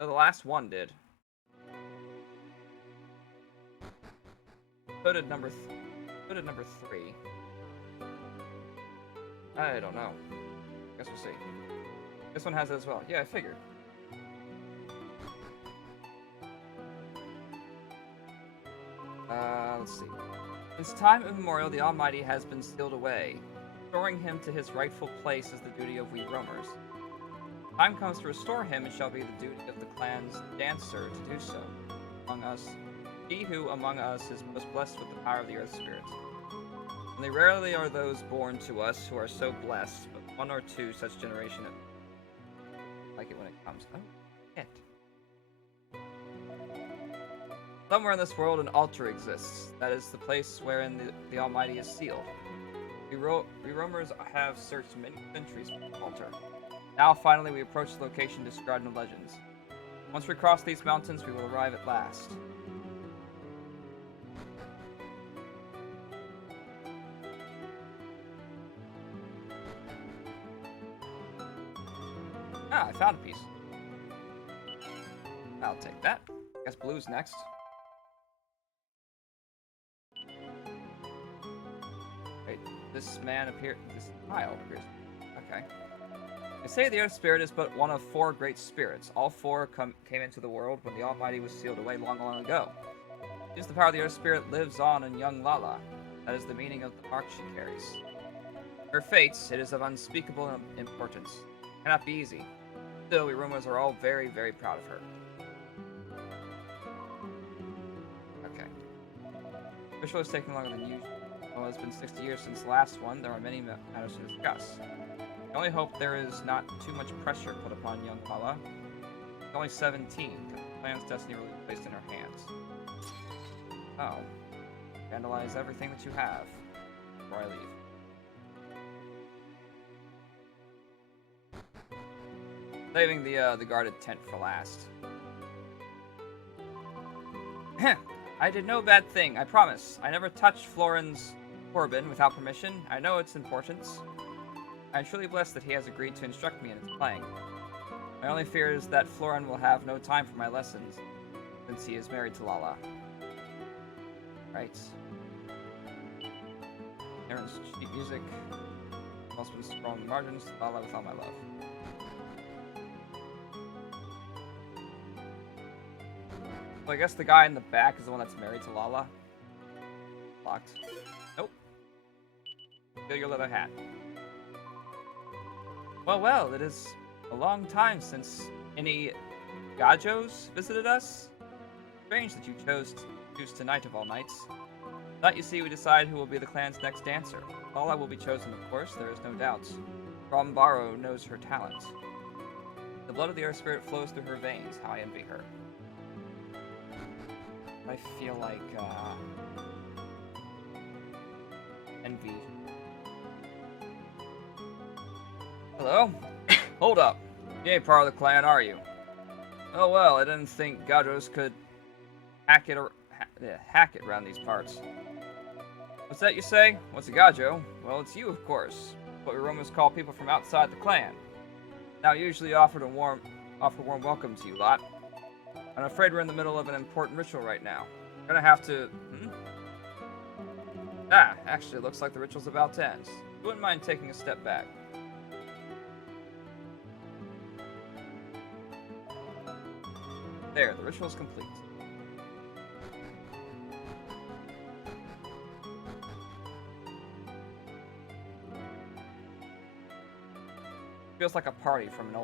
No, the last one did. So did number 3. I don't know. Guess we'll see. This one has it as well. Yeah, I figured. let's see. Since time immemorial, the Almighty has been sealed away. Restoring him to his rightful place is the duty of we roamers. Time comes to restore him, it shall be the duty of the clan's dancer to do so. Among us, he who among us is most blessed with the power of the Earth Spirit. Only rarely are those born to us who are so blessed, but one or two such generation like it when it comes. Oh, shit. Somewhere in this world, an altar exists. That is the place wherein the Almighty is sealed. We roamers have searched many centuries for the altar. Now, finally, we approach the location described in the legends. Once we cross these mountains, we will arrive at last. Ah, I found a piece. I'll take that. I guess blue's next. Wait, this child appears. Okay. They say the Earth Spirit is but one of 4 great spirits. All 4 came into the world when the Almighty was sealed away long, long ago. It is the power of the Earth Spirit lives on in young Lala. That is the meaning of the mark she carries. Her fates, it is of unspeakable importance. It cannot be easy. Still, we roamers are all very, very proud of her. Okay. Ritual is taking longer than usual. Well, it's been 60 years since the last one. There are many matters to discuss. I only hope there is not too much pressure put upon young Lala. She's only 17. The plan's destiny will be placed in her hands. Oh. Vandalize everything that you have before I leave. Saving the guarded tent for last. I did no bad thing, I promise. I never touched Florin's Corbin without permission. I know its importance. I am truly blessed that he has agreed to instruct me in its playing. My only fear is that Florin will have no time for my lessons, since he is married to Lala. Right. Aaron's cheap music. I've also been scrolling the margins. Lala with all my love. So I guess the guy in the back is the one that's married to Lala. Locked. Nope. Feel your leather hat. Well, it is a long time since any Gajos visited us. Strange that you chose tonight of all nights. Tonight, you see, we decide who will be the clan's next dancer. Lala will be chosen, of course, there is no doubt. Rombaro knows her talent. The blood of the Earth Spirit flows through her veins. How I envy her. I feel like, envy. Hello? Hold up. You ain't part of the clan, are you? Oh well, I didn't think Gajos could hack it around these parts. What's that you say? What's a Gajo? Well, it's you, of course. What we Romans call people from outside the clan. Now, usually offer warm welcome to you lot. I'm afraid we're in the middle of an important ritual right now. We're gonna have to... Ah, actually, it looks like the ritual's about to end. You wouldn't mind taking a step back. There, the ritual's complete. Feels like a party from an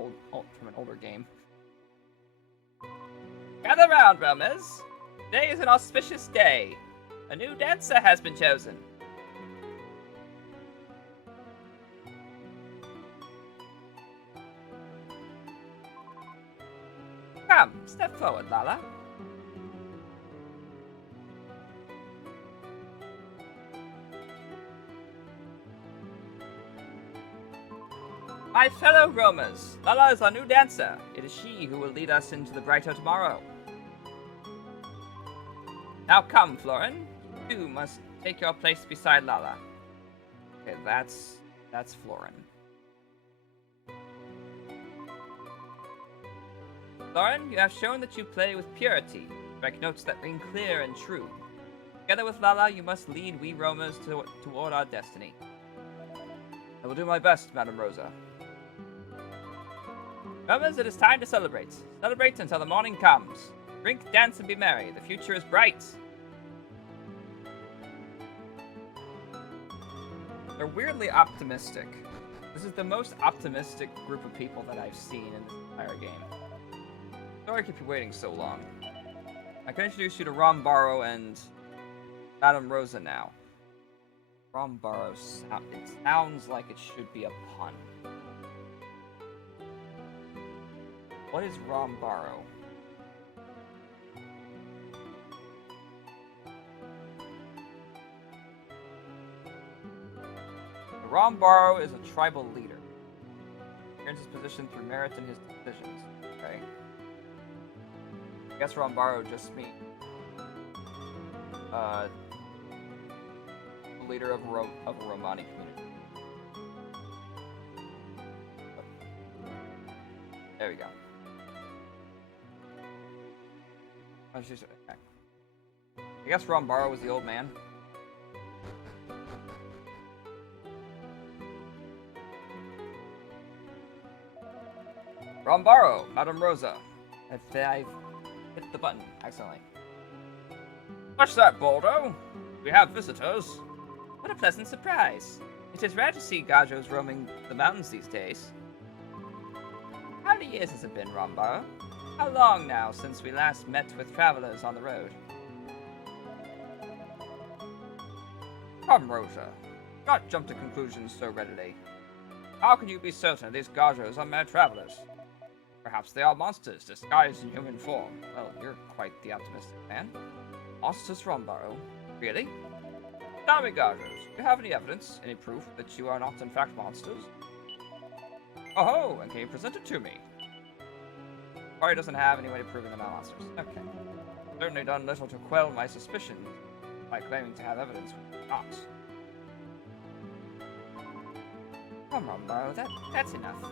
older game. Gather round, roamers. Today is an auspicious day. A new dancer has been chosen. Come, step forward, Lala. My fellow roamers, Lala is our new dancer. It is she who will lead us into the brighter tomorrow. Now come, Florin. You must take your place beside Lala. Okay, that's Florin. Florin, you have shown that you play with purity. Strike notes that ring clear and true. Together with Lala, you must lead we roamers toward our destiny. I will do my best, Madame Rosa. Roamers, it is time to celebrate. Celebrate until the morning comes. Drink, dance, and be merry. The future is bright. They're weirdly optimistic. This is the most optimistic group of people that I've seen in this entire game. Sorry to keep you waiting so long. I can introduce you to Rombaro and Madame Rosa now. Rombaro, it sounds like it should be a pun. What is Rombaro? Rombaro is a tribal leader. He earns his position through merit in his decisions. Okay. I guess Rombaro just means the leader of a Romani community. There we go. Okay. I guess Rombaro was the old man. Rombaro, Madame Rosa. I hit the button accidentally. What's that, Baldo? We have visitors. What a pleasant surprise. It is rare to see Gajos roaming the mountains these days. How many years has it been, Rombaro? How long now since we last met with travelers on the road? Come, Rosa. Do not jump to conclusions so readily. How can you be certain these Gajos are mere travelers? Perhaps they are monsters disguised in human form. Well, you're quite the optimistic man. Monsters, Rombaro? Really? Tell me, Gajos, do you have any evidence, any proof that you are not in fact monsters? Oh, and can you present it to me? Party doesn't have any way of proving them are monsters. Okay. Certainly done little to quell my suspicion by claiming to have evidence which is not. Come on, Rombaro, that's enough.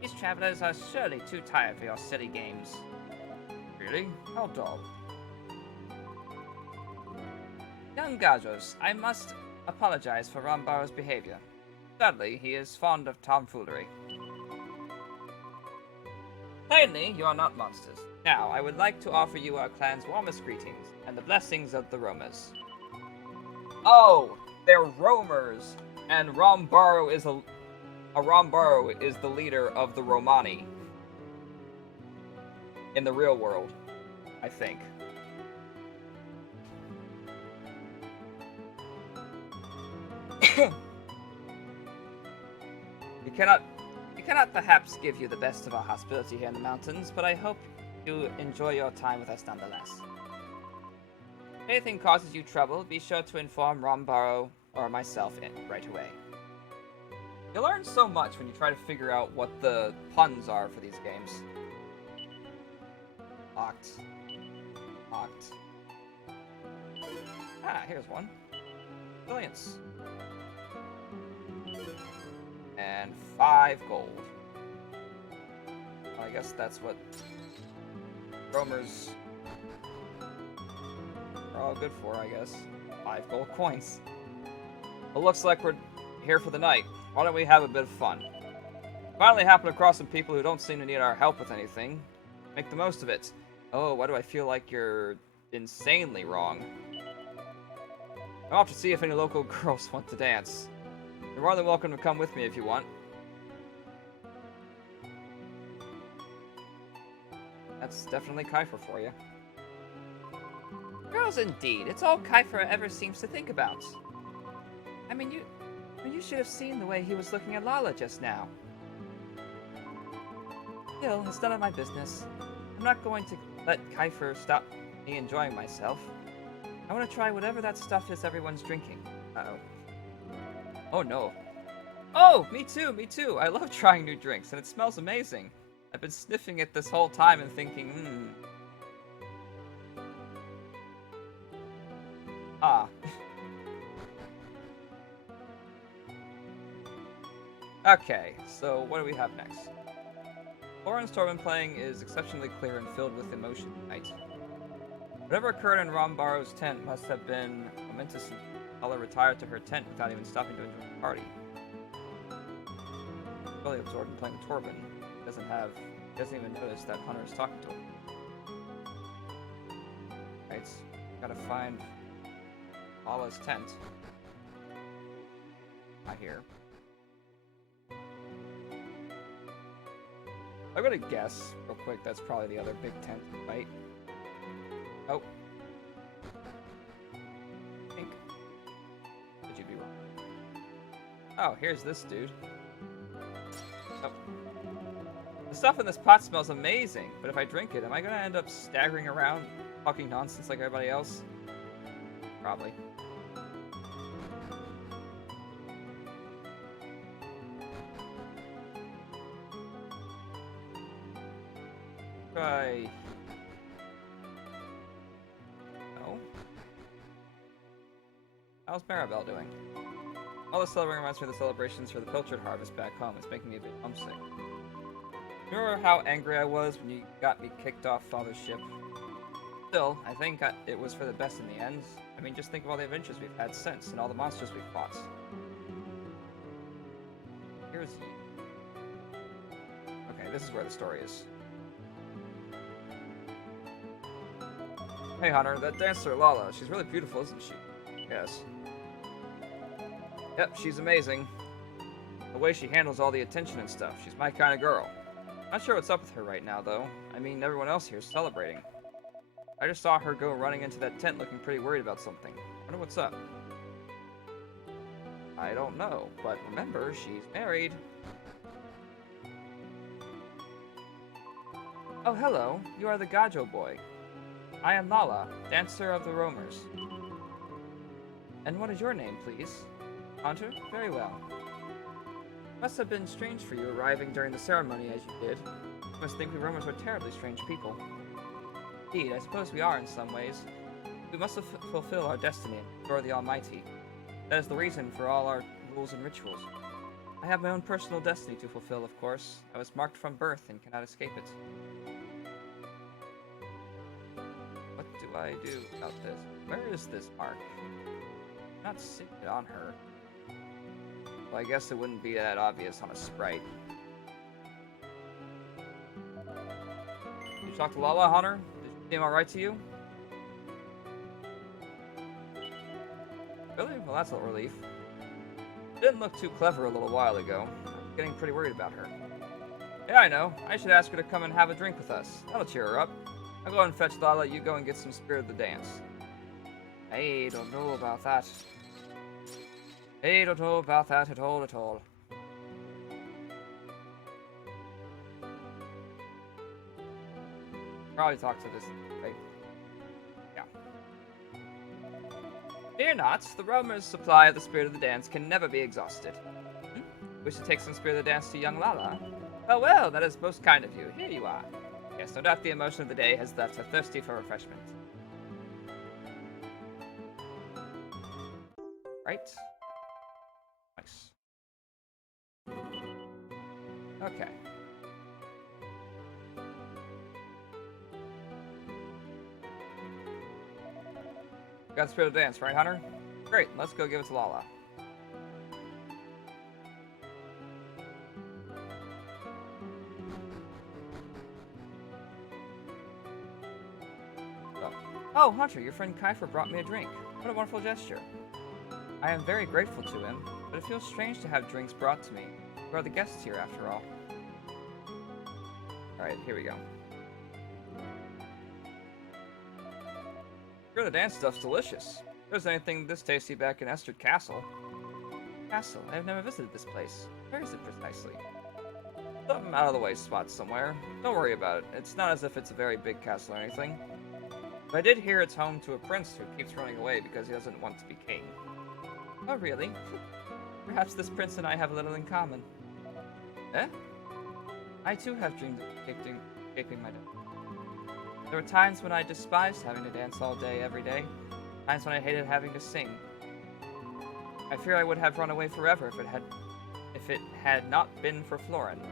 These travelers are surely too tired for your silly games. Really? How dull. Young Gajos, I must apologize for Rombaro's behavior. Sadly, he is fond of tomfoolery. Plainly, you are not monsters. Now, I would like to offer you our clan's warmest greetings and the blessings of the roamers. Oh, they're roamers, and Rombaro is Rombaro is the leader of the Romani. In the real world, I think. We cannot perhaps give you the best of our hospitality here in the mountains, but I hope you enjoy your time with us nonetheless. If anything causes you trouble, be sure to inform Rombaro or myself right away. You learn so much when you try to figure out what the puns are for these games. Locked. Locked. Ah, here's one. Brilliance. And 5 gold. Well, I guess that's what roamers are all good for, I guess. 5 gold coins. It looks like we're here for the night. Why don't we have a bit of fun? Finally happened across some people who don't seem to need our help with anything. Make the most of it. Oh, why do I feel like you're insanely wrong? I'll have to see if any local girls want to dance. You're more than welcome to come with me if you want. That's definitely Kiefer for you. Girls indeed. It's all Kiefer ever seems to think about. I mean, you should have seen the way he was looking at Lala just now. Still, it's none of my business. I'm not going to let Kiefer stop me enjoying myself. I want to try whatever that stuff is everyone's drinking. Uh-oh. Oh no. Oh, me too. I love trying new drinks, and it smells amazing. I've been sniffing it this whole time and thinking, Ah. Okay, so what do we have next? Lauren's Torben playing is exceptionally clear and filled with emotion tonight. Whatever occurred in Rombaro's tent must have been momentous, and Ella retired to her tent without even stopping to enjoy the party. Really absorbed in playing with Torben. Doesn't even notice that Hunter is talking to him. Right, gotta find Allah's tent. I hear. I'm gonna guess real quick that's probably the other big tent, right? Oh. I think. Could you be wrong? Oh, here's this dude. Oh. The stuff in this pot smells amazing, but if I drink it, am I gonna end up staggering around, talking nonsense like everybody else? Probably. Try. No. How's Maribel doing? All this celebrating reminds me of the celebrations for the pilchard harvest back home. It's making me a bit homesick. Remember how angry I was when you got me kicked off Father's ship? Still, I think it was for the best in the end. I mean, just think of all the adventures we've had since, and all the monsters we've fought. Here's... Okay, this is where the story is. Hey Hunter, that dancer Lala, she's really beautiful, isn't she? Yes. Yep, she's amazing. The way she handles all the attention and stuff, she's my kind of girl. Not sure what's up with her right now, though. I mean, everyone else here is celebrating. I just saw her go running into that tent looking pretty worried about something. Wonder what's up. I don't know, but remember, she's married. Oh, hello. You are the Gajo boy. I am Lala, dancer of the roamers. And what is your name, please? Hunter? Very well. Must have been strange for you arriving during the ceremony as you did. You must think we roamers were terribly strange people. Indeed, I suppose we are in some ways. We must fulfill our destiny and adore the Almighty. That is the reason for all our rules and rituals. I have my own personal destiny to fulfill, of course. I was marked from birth and cannot escape it. What do I do about this? Where is this mark? I'm not seeing it on her. Well, I guess it wouldn't be that obvious on a sprite. You talked to Lala, Hunter? Did she seem alright to you? Really? Well, that's a relief. She didn't look too clever a little while ago. I'm getting pretty worried about her. Yeah, I know. I should ask her to come and have a drink with us. That'll cheer her up. I'll go and fetch Lala, you go and get some Spirit of the Dance. I don't know about that. I don't know about that at all, at all. Probably talk to this, right? Yeah. Fear not, the roamer's supply of the Spirit of the Dance can never be exhausted. Wish to take some Spirit of the Dance to young Lala? Oh well, that is most kind of you. Here you are. Yes, no doubt the emotion of the day has left her thirsty for refreshment. Right? Nice. Okay. Got Spirit of Dance, right, Hunter? Great, let's go give it to Lala. Oh, Hunter, your friend Kiefer brought me a drink. What a wonderful gesture. I am very grateful to him, but it feels strange to have drinks brought to me. We are the guests here, after all. Alright, here we go. Sure, the dance stuff's delicious. If there's anything this tasty back in Estrid Castle. Castle? I have never visited this place. Where is it precisely? Some out-of-the-way spot somewhere. Don't worry about it. It's not as if it's a very big castle or anything. But I did hear it's home to a prince who keeps running away because he doesn't want to be king. Oh, really? Perhaps this prince and I have a little in common. Eh? I too have dreamed of escaping my death. There were times when I despised having to dance all day, every day. Times when I hated having to sing. I fear I would have run away forever if it had not been for Florin.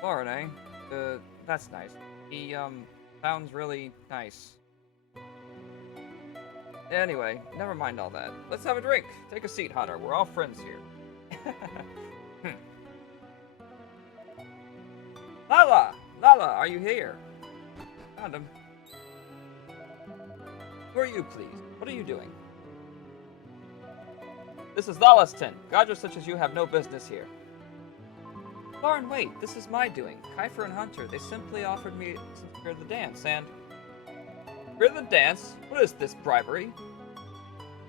Florin, eh? That's nice. He, sounds really nice. Anyway, never mind all that. Let's have a drink. Take a seat, Hunter. We're all friends here. Lala! Lala, are you here? Found him. Who are you, please? What are you doing? This is lawlesston. Godras such as you have no business here. Lauren, wait, this is my doing. Kiefer and Hunter, they simply offered me some spirit of the dance, and... Spirit of the dance? What is this bribery?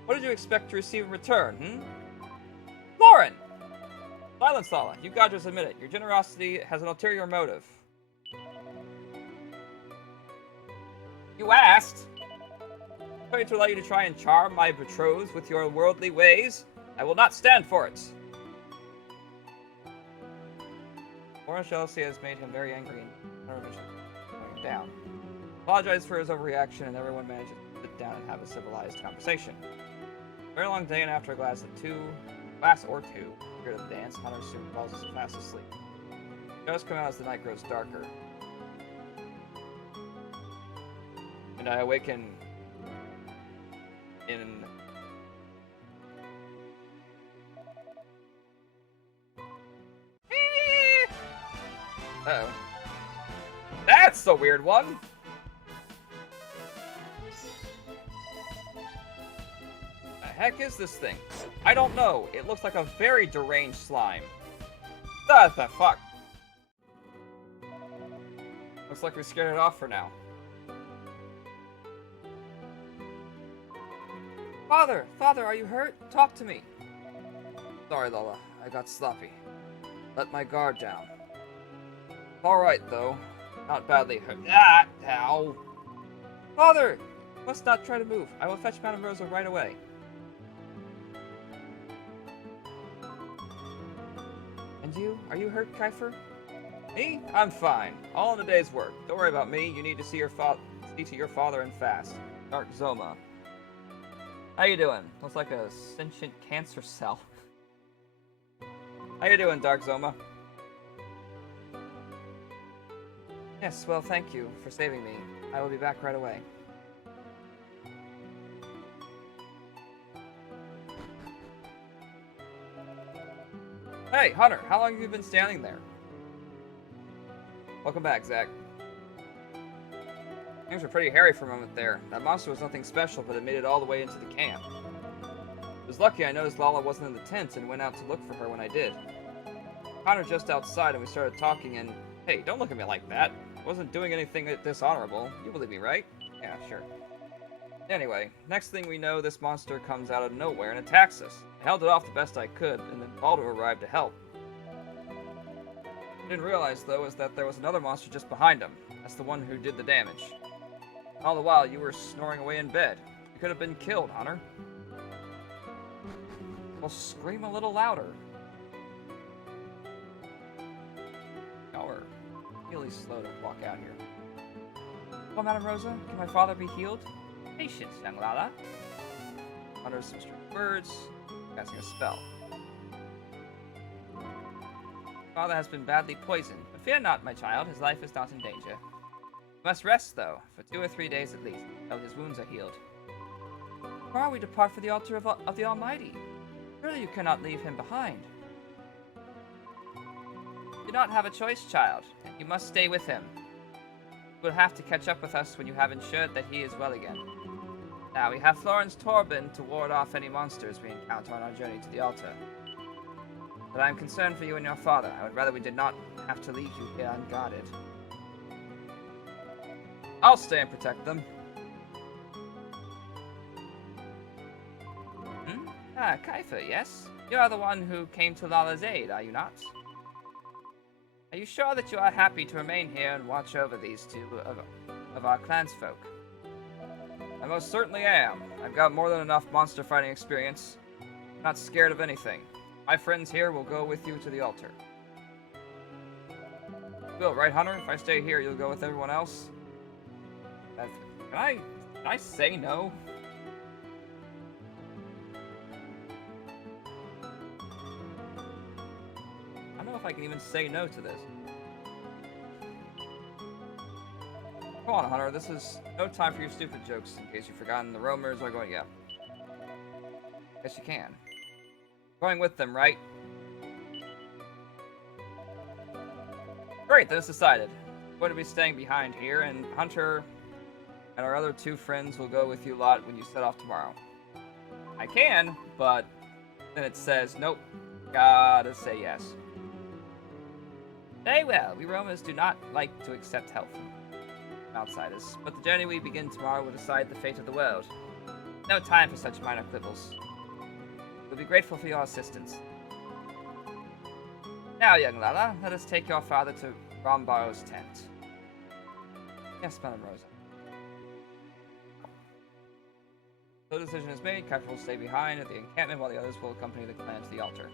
What did you expect to receive in return, Lauren! Silence, Lala. You Godras admit it. Your generosity has an ulterior motive. You asked? Going to allow you to try and charm my betrothed with your worldly ways? I will not stand for it. Lauren's jealousy has made him very angry and going down. Apologized for his overreaction, and everyone manages to sit down and have a civilized conversation. A very long day, and after a glass or two, spirit of the dance, Hunter soon falls fast asleep. Shadows come out as the night grows darker. And I awaken in... Uh-oh. That's a weird one! The heck is this thing? I don't know. It looks like a very deranged slime. What the fuck? Looks like we scared it off for now. Father! Father, are you hurt? Talk to me! Sorry, Lola. I got sloppy. Let my guard down. Alright, though. Not badly hurt. Ah! Ow! Father! You must not try to move. I will fetch Madame Rosa right away. And you? Are you hurt, Kiefer? Me? I'm fine. All in a day's work. Don't worry about me. You need to see to your father and fast. Dark Zoma. How you doing? Looks like a sentient cancer cell. How you doing, Dark Zoma? Yes, well, thank you for saving me. I will be back right away. Hey, Hunter, how long have you been standing there? Welcome back, Zach. Things were pretty hairy for a moment there. That monster was nothing special, but it made it all the way into the camp. It was lucky I noticed Lala wasn't in the tent and went out to look for her when I did. Connor just outside and we started talking and... Hey, don't look at me like that. I wasn't doing anything dishonorable. You believe me, right? Yeah, sure. Anyway, next thing we know, this monster comes out of nowhere and attacks us. I held it off the best I could, and then Baldo arrived to help. What I didn't realize, though, is that there was another monster just behind him. That's the one who did the damage. All the while, you were snoring away in bed. You could have been killed, Hunter. Well, scream a little louder. Y'all are really slow to walk out here. Oh, Madame Rosa, can my father be healed? Patience, young Lala. Hunter some strange words, casting a spell. Father has been badly poisoned, but fear not, my child, his life is not in danger. You must rest, though, for 2 or 3 days at least, until his wounds are healed. Tomorrow we depart for the altar of the Almighty. Surely you cannot leave him behind. You do not have a choice, child, and you must stay with him. You will have to catch up with us when you have ensured that he is well again. Now, we have Florence Torben to ward off any monsters we encounter on our journey to the altar. But I am concerned for you and your father. I would rather we did not have to leave you here unguarded. I'll stay and protect them. Ah, Kiefer, yes? You are the one who came to Lala's aid, are you not? Are you sure that you are happy to remain here and watch over these two of our clansfolk? I most certainly am. I've got more than enough monster fighting experience. I'm not scared of anything. My friends here will go with you to the altar. Will, right, Hunter? If I stay here, you'll go with everyone else? Can I say no? I don't know if I can even say no to this. Come on, Hunter, this is no time for your stupid jokes, in case you've forgotten the roamers are going, yeah. Guess you can. Going with them, right? Great, then it's decided. I'm going to be staying behind here, and Hunter and our other 2 friends will go with you lot when you set off tomorrow. I can, but Then it says, nope, gotta say yes. Very well, we Romans do not like to accept help from outsiders, but the journey we begin tomorrow will decide the fate of the world. No time for such minor quibbles. We'll be grateful for your assistance. Now, young Lala, let us take your father to Rombaro's tent. Yes, Madam Rosa. So the decision is made, Kaifer will stay behind at the encampment while the others will accompany the clan to the altar.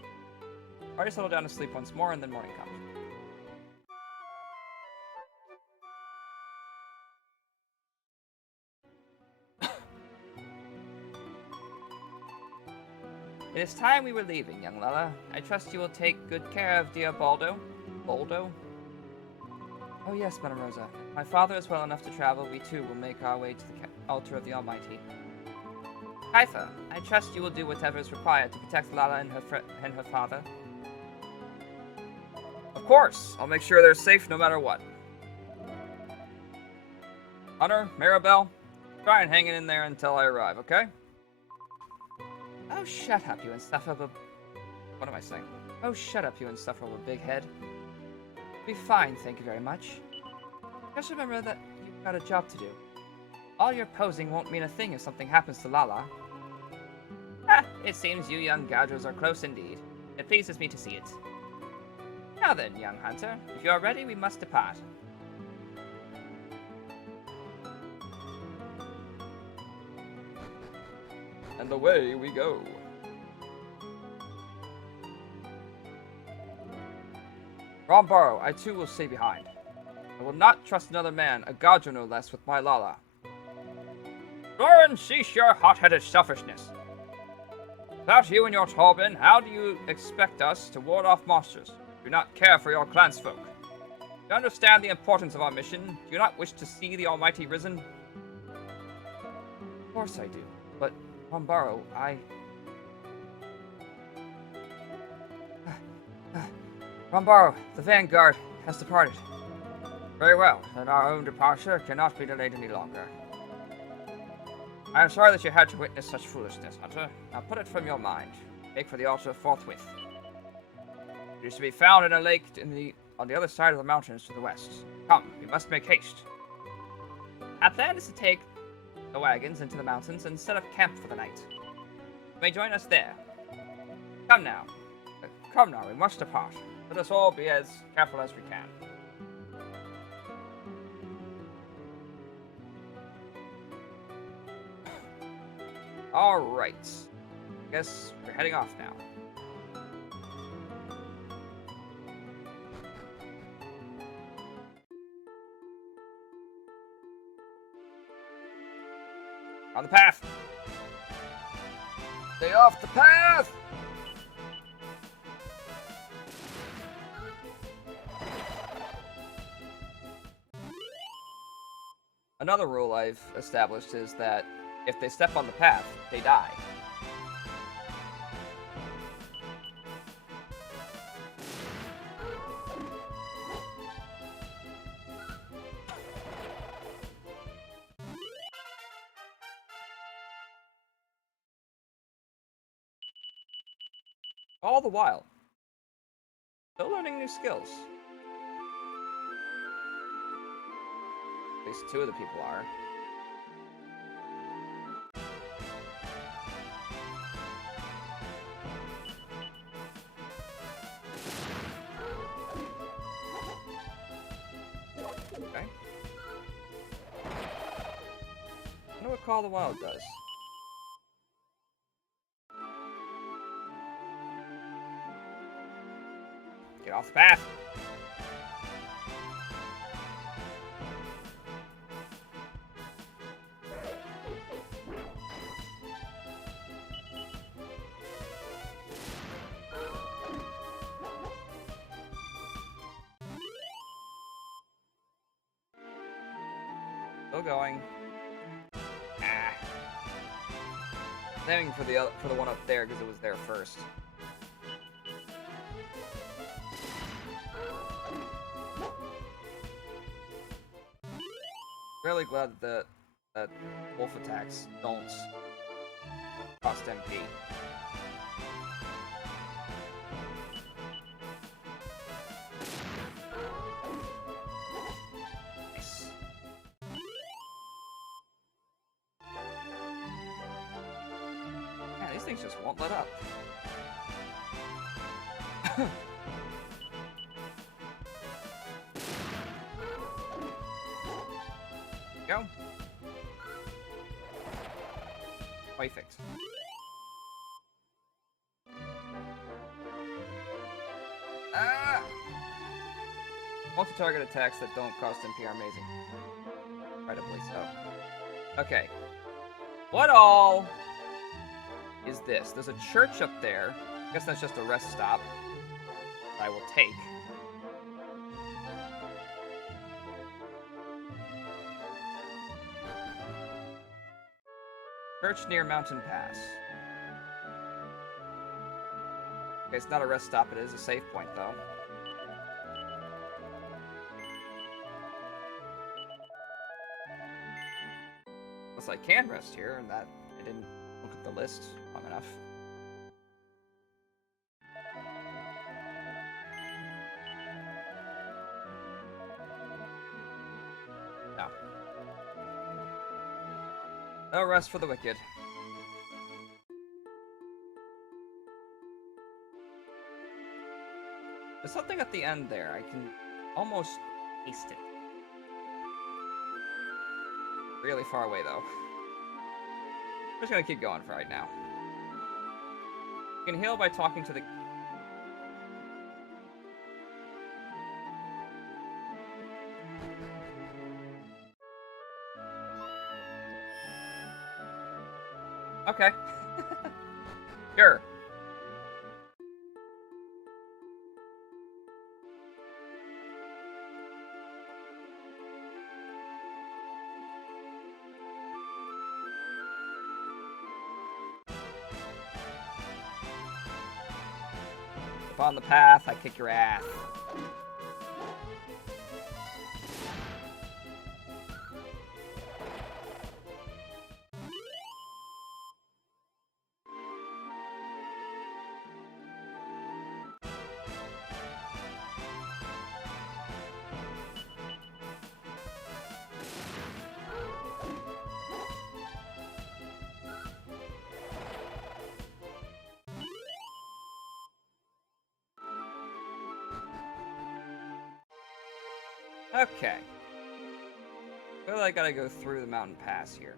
Party settle down to sleep once more, and then morning comes. It is time we were leaving, young Lala. I trust you will take good care of dear Baldo. Baldo? Oh yes, Madam Rosa. If my father is well enough to travel, we too will make our way to the altar of the Almighty. Kaifer, I trust you will do whatever is required to protect Lala and her father. Of course! I'll make sure they're safe no matter what. Hunter, Maribel, try and hang it in there until I arrive, okay? Oh, shut up, you insufferable... What am I saying? Oh, shut up, you insufferable big head. Be fine, thank you very much. Just remember that you've got a job to do. All your posing won't mean a thing if something happens to Lala. Ah, it seems you young gauchos are close indeed. It pleases me to see it. Now then, young hunter, if you are ready, we must depart. And away we go. Rombaro, I too will stay behind. I will not trust another man, a gaucho no less, with my Lala. Doran, cease your hot-headed selfishness. Without you and your Torben, how do you expect us to ward off monsters? Do not care for your clansfolk. Do you understand the importance of our mission? Do you not wish to see the Almighty risen? Of course I do, but Rombaro, Rombaro, the vanguard has departed. Very well, then our own departure cannot be delayed any longer. I am sorry that you had to witness such foolishness, Hunter. Now put it from your mind. Make for the altar forthwith. It is to be found in a lake on the other side of the mountains to the west. Come, we must make haste. Our plan is to take the wagons into the mountains and set up camp for the night. You may join us there. Come now. Come now, we must depart. Let us all be as careful as we can. Alright. Guess we're heading off now. On the path! Stay off the path! Another rule I've established is that if they step on the path, they die. All the while, still learning new skills. At least two of the people are. Okay. I wonder what Call of the Wild does. Get off the path! Still going. Ah. I'm aiming for the one up there because it was there first. Really glad that wolf attacks don't cost MP. things just won't let up. Go. Perfect. Ah! Multi-target attacks that don't cost MP are amazing. Incredibly so. Okay. What all is this? There's a church up there. I guess that's just a rest stop. I will take. Church near Mountain Pass. Okay, it's not a rest stop, it is a save point, though. Unless I can rest here, and that I didn't look at the list long enough. No. No rest for the wicked. There's something at the end there. I can almost taste it. Really far away, though. I'm just gonna keep going for right now. You can heal by talking to the... Okay. Sure. On the path, I kick your ass. Okay. Well, I gotta go through the mountain pass here.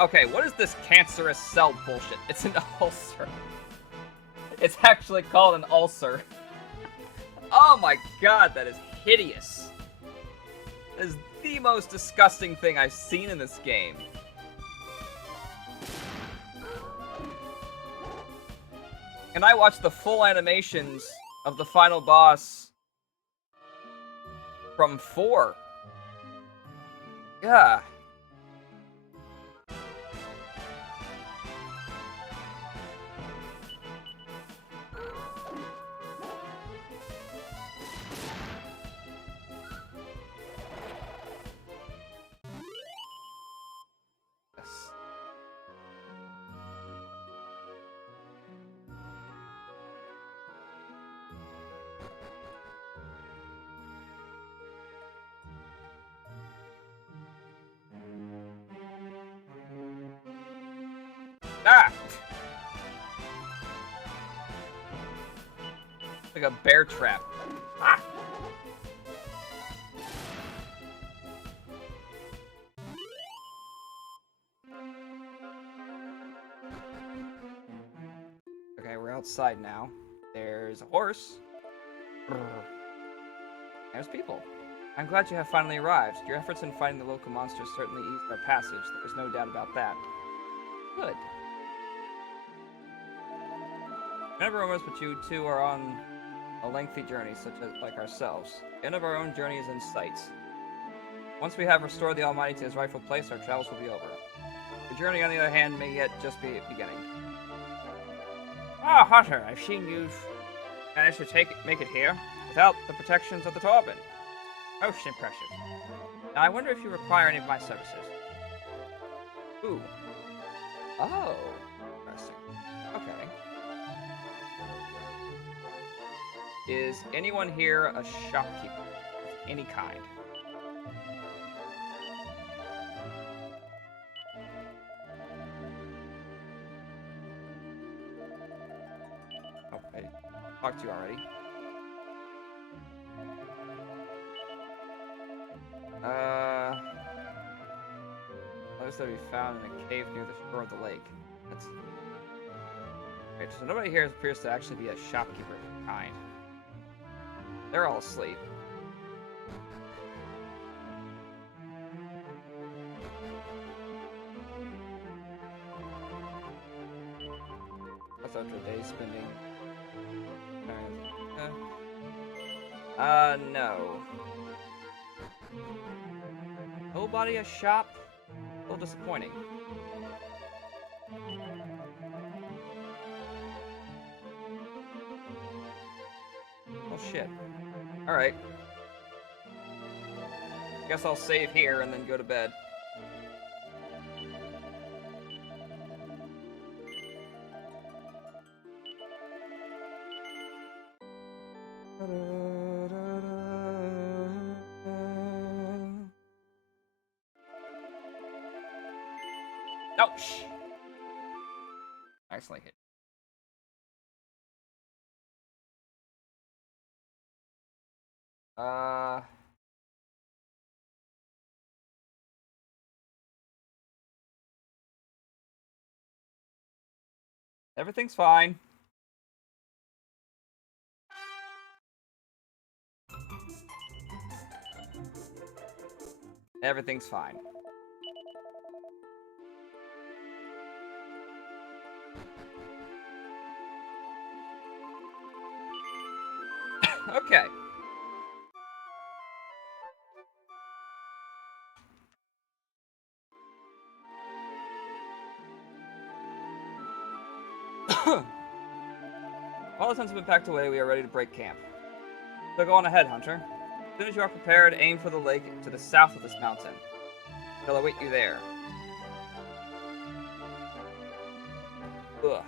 Okay, what is this cancerous cell bullshit? It's an ulcer. It's actually called an ulcer. Oh my god, that is hideous. That is the most disgusting thing I've seen in this game. And I watched the full animations of the final boss from 4. Yeah. Yes. Ah! Like a bear trap. Ah! Okay, we're outside now. There's a horse. There's people. I'm glad you have finally arrived. Your efforts in fighting the local monsters certainly eased our passage. There's no doubt about that. Good. None of our rumors, but you two are on a lengthy journey, such as like ourselves. The end of our own journey is in sight. Once we have restored the Almighty to his rightful place, our travels will be over. The journey, on the other hand, may yet just be beginning. Ah, Hunter, I've seen you've managed to make it here without the protections of the Torben. Most impressive. Now, I wonder if you require any of my services. Ooh. Oh. Interesting. Okay. Is anyone here a shopkeeper of any kind? talked to you already. Others that we found in a cave near the shore of the lake. That's... Right, so nobody here appears to actually be a shopkeeper of some kind. They're all asleep. That's after a day spending. No. Nobody a shop? A little disappointing. Oh shit. Alright. Guess I'll save here and then go to bed. Ouch! Nicely hit. Everything's fine. Everything's fine. Okay. All the tents have been packed away, we are ready to break camp. So go on ahead, Hunter. As soon as you are prepared, aim for the lake to the south of this mountain. They'll await you there. Ugh.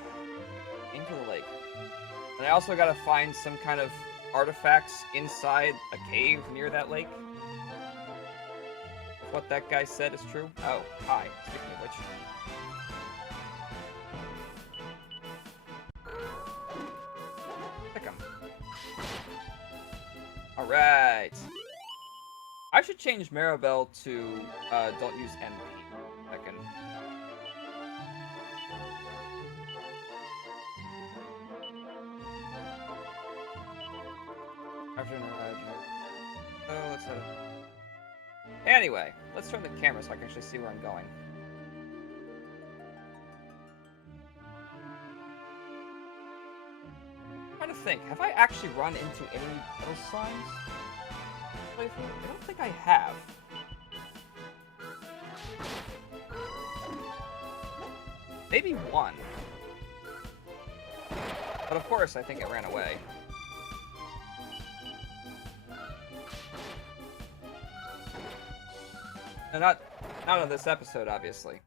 Aim for the lake. And I also gotta find some kind of artifacts inside a cave near that lake. If what that guy said is true. Oh, hi. Speaking of which. Pick 'em. Alright. I should change Maribel to don't use MP. I can... Oh, let's head up. Anyway, let's turn the camera so I can actually see where I'm going. I'm trying to think, have I actually run into any metal slimes? I don't think I have. Maybe one. But of course, I think it ran away. No, not on this episode, obviously.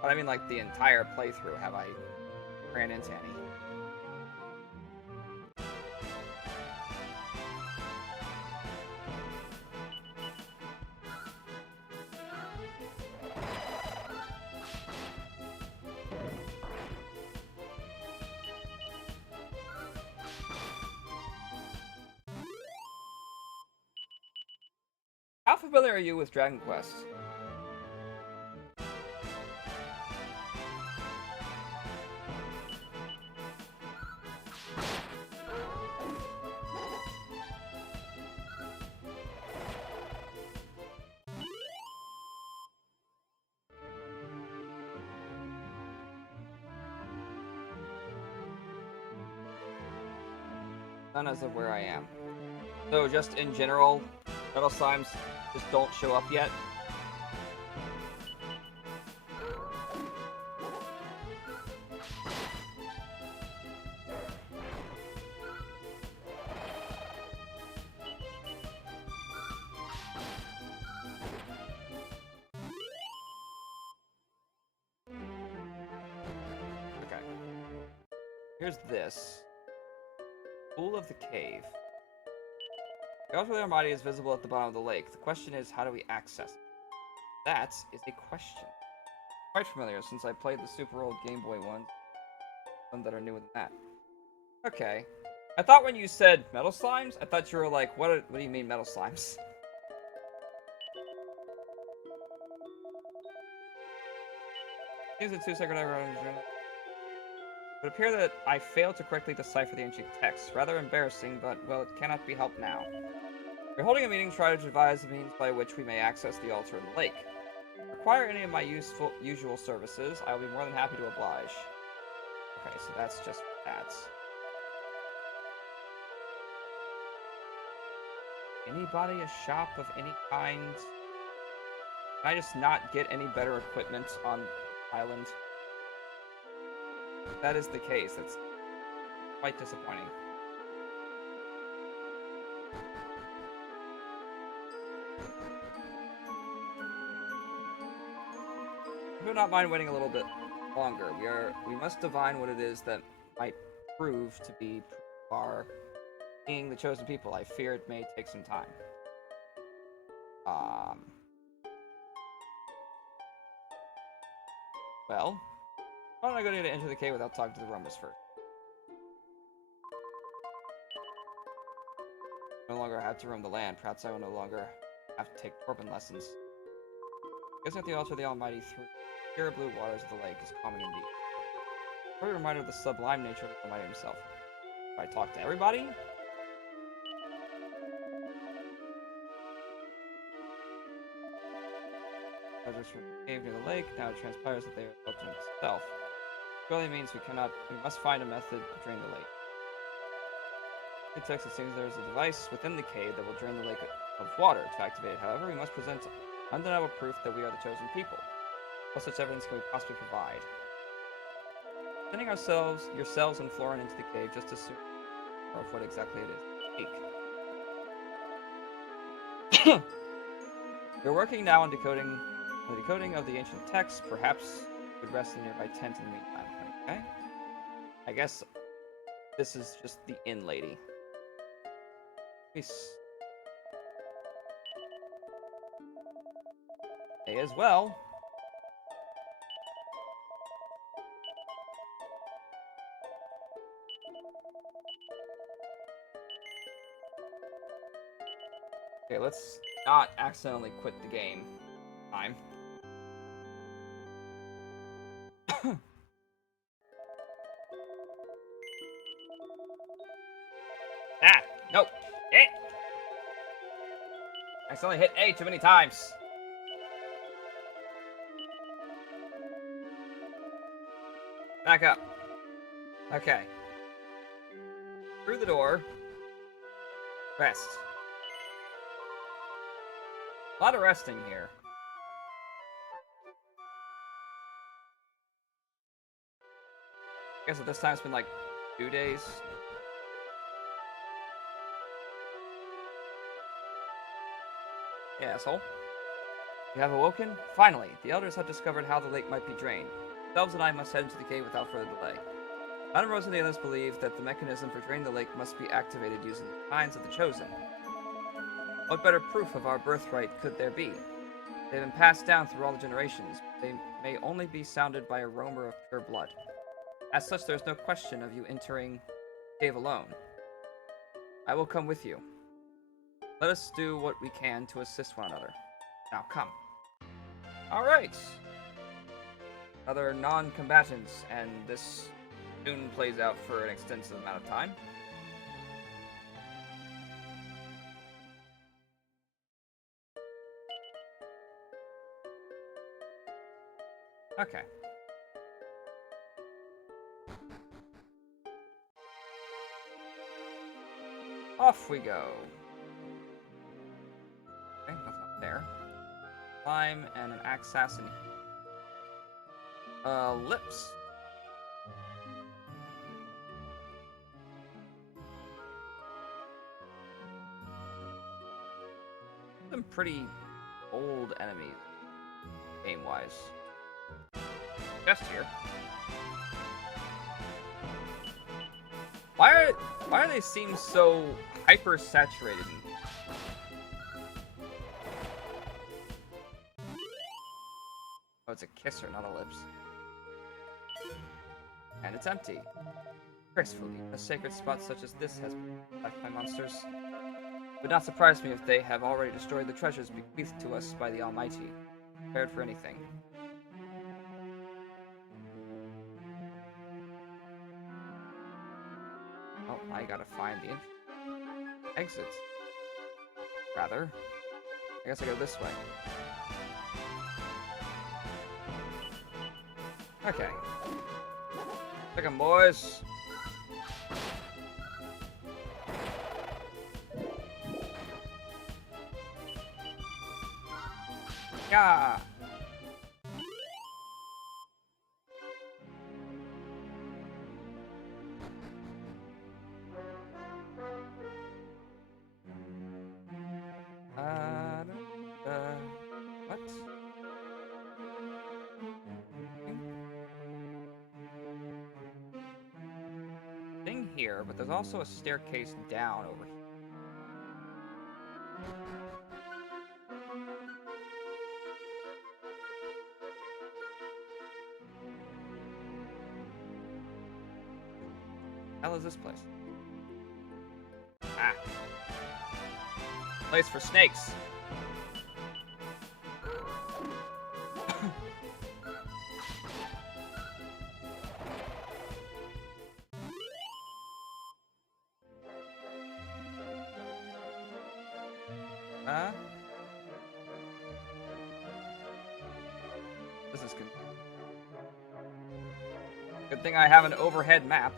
But I mean, like, the entire playthrough, have I ran into any? How familiar are you with Dragon Quest? None as of where I am. So just in general, metal slimes just don't show up yet. Okay. Here's this. Pool of the cave. The altar of the Armada is visible at the bottom of the lake. The question is, how do we access it? That is a question. quite familiar since I played the super old Game Boy ones. Some that are newer than that. Okay. I thought when you said metal slimes, I thought you were like, what do you mean metal slimes? Seems the two secretary it would appear that I failed to correctly decipher the ancient text. Rather embarrassing, but, well, it cannot be helped now. We're holding a meeting to try to devise the means by which we may access the altar in the lake. Require any of my usual services, I will be more than happy to oblige. Okay, so that's just that. Anybody a shop of any kind? Can I just not get any better equipment on the island? If that is the case, that's quite disappointing. I do not mind waiting a little bit longer. We must divine what it is that might prove to be our being the chosen people. I fear it may take some time. Well, why don't I go to enter the cave without talking to the roamers first? No longer have to roam the land. Perhaps I will no longer have to take Torpin lessons. Gazing at the altar of the Almighty through the pure blue waters of the lake is calming indeed. A very reminder of the sublime nature of the Almighty himself. Do I talk to everybody? From the cave near the lake, now it transpires that they are the ultimate self. It really means we must find a method to drain the lake. In text, it seems there is a device within the cave that will drain the lake of water. To activate it, however, we must present undeniable proof that we are the chosen people. What such evidence can we possibly provide? Sending yourselves and Florin into the cave just to assume or of what exactly it is. Speak. We're working now on the decoding of the ancient text. Perhaps we could rest in a nearby tent in the meantime. Okay? I guess this is just the inn lady. Peace. May as well. Okay, let's not accidentally quit the game. Time. Ah! No! Eh! I accidentally hit A too many times. Back up. Okay. Through the door. Rest. A lot of resting here. I guess at this time it's been like 2 days. Yeah, asshole. You have awoken? Finally, the elders have discovered how the lake might be drained. Yourselves and I must head into the cave without further delay. Madame Rose and the others believe that the mechanism for draining the lake must be activated using the minds of the chosen. What better proof of our birthright could there be? They've been passed down through all the generations. They may only be sounded by a roamer of pure blood. As such, there is no question of you entering the cave alone. I will come with you. Let us do what we can to assist one another. Now, come. Alright. Other non-combatants, and this soon plays out for an extensive amount of time. Okay. Off we go. Okay, nothing up there. Climb and an assassin. Lips. Some pretty old enemies, game-wise. Just here. Why are they seem so hyper-saturated? Oh, it's a Kiss her, not a lips. And it's empty. Gracefully, a sacred spot such as this has been attacked by monsters. It would not surprise me if they have already destroyed the treasures bequeathed to us by the Almighty. Prepared for anything. Oh, I gotta find the exit. Rather. I guess I go this way. Okay. Take 'em, boys. Yeah. What? Thing here, but there's also a staircase down over here. Hell is this place? Ah. Place for snakes. This is good. Good thing I have an overhead map.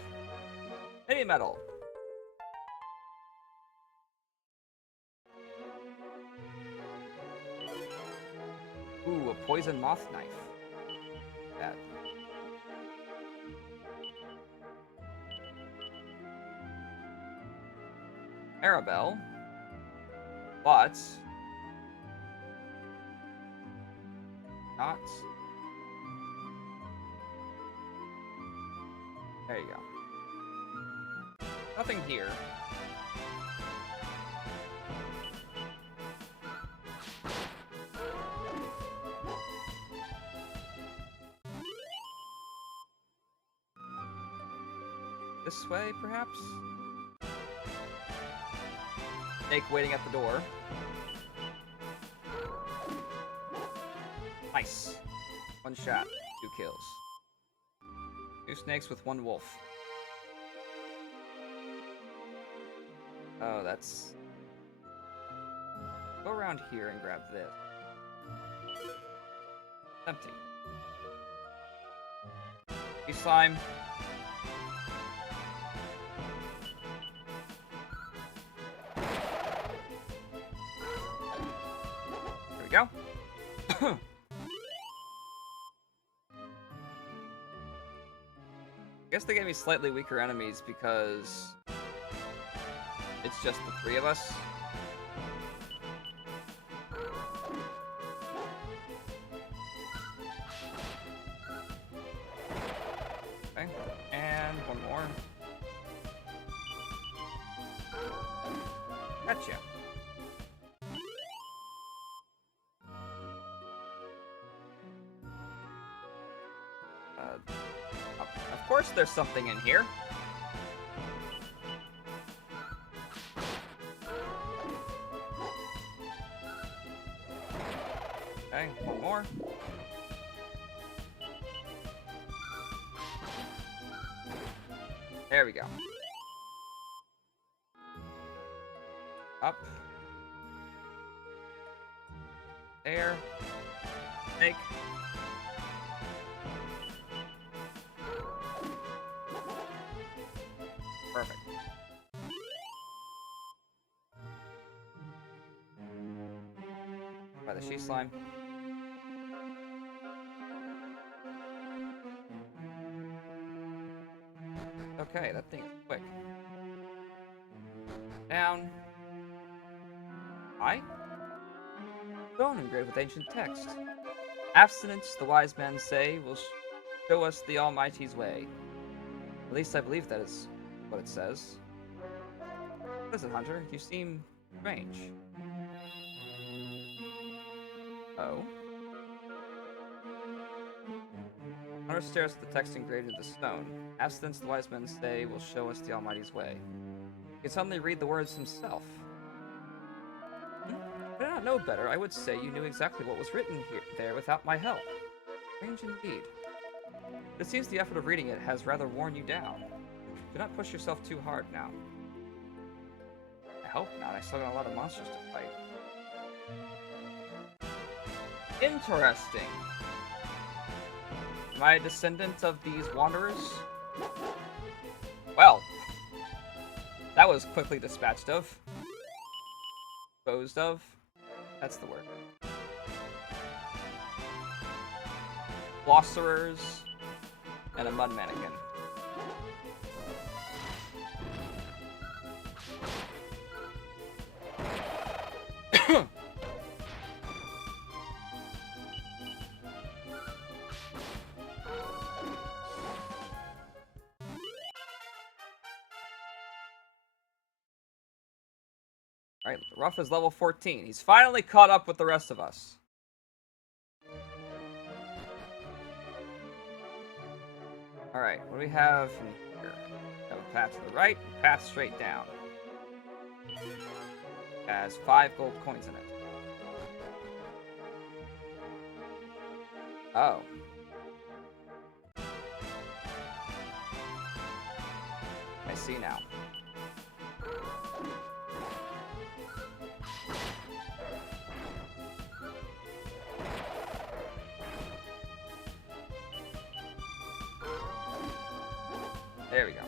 Mini metal. Ooh, a poison moth knife. Bad. Arabelle. But not. There you go. Nothing here. This way, perhaps? Snake waiting at the door. Nice. One shot, 2 kills. 2 snakes with 1 wolf. Oh, that's... Go around here and grab this. Empty. You slime. There we go. I guess they gave me slightly weaker enemies because it's just the 3 of us. Okay, and 1 more. Gotcha. Of course there's something in here. Okay, 1 more. There we go. Up. There. Snake. Perfect. By the she slime. Okay, that thing is quick. Down. High? Stone engraved with ancient text. Abstinence, the wise men say, will show us the Almighty's way. At least I believe that is what it says. What is it, Hunter? You seem strange. Oh? Hunter stares at the text engraved into the stone. Abstinence, the wise men say, will show us the Almighty's way. He can suddenly read the words himself. If I did not know better, I would say you knew exactly what was written there without my help. Strange indeed. But it seems the effort of reading it has rather worn you down. Do not push yourself too hard now. I hope not. I still got a lot of monsters to fight. Interesting. Am I a descendant of these wanderers? Well, that was quickly dispatched of. Disposed of. That's the word. Glosserers and a mud mannequin. Alright, Ruff is level 14. He's finally caught up with the rest of us. Alright, what do we have from here? We have a path to the right, a path straight down. It has 5 gold coins in it. Oh. I see now. There we go.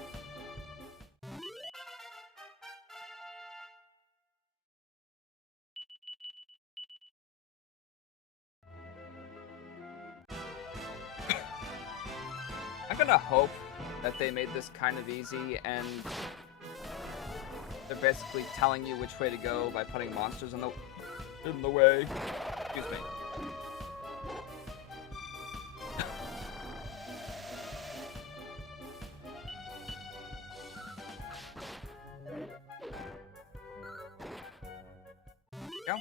I'm gonna hope that they made this kind of easy and they're basically telling you which way to go by putting monsters in the way. Excuse me. Go.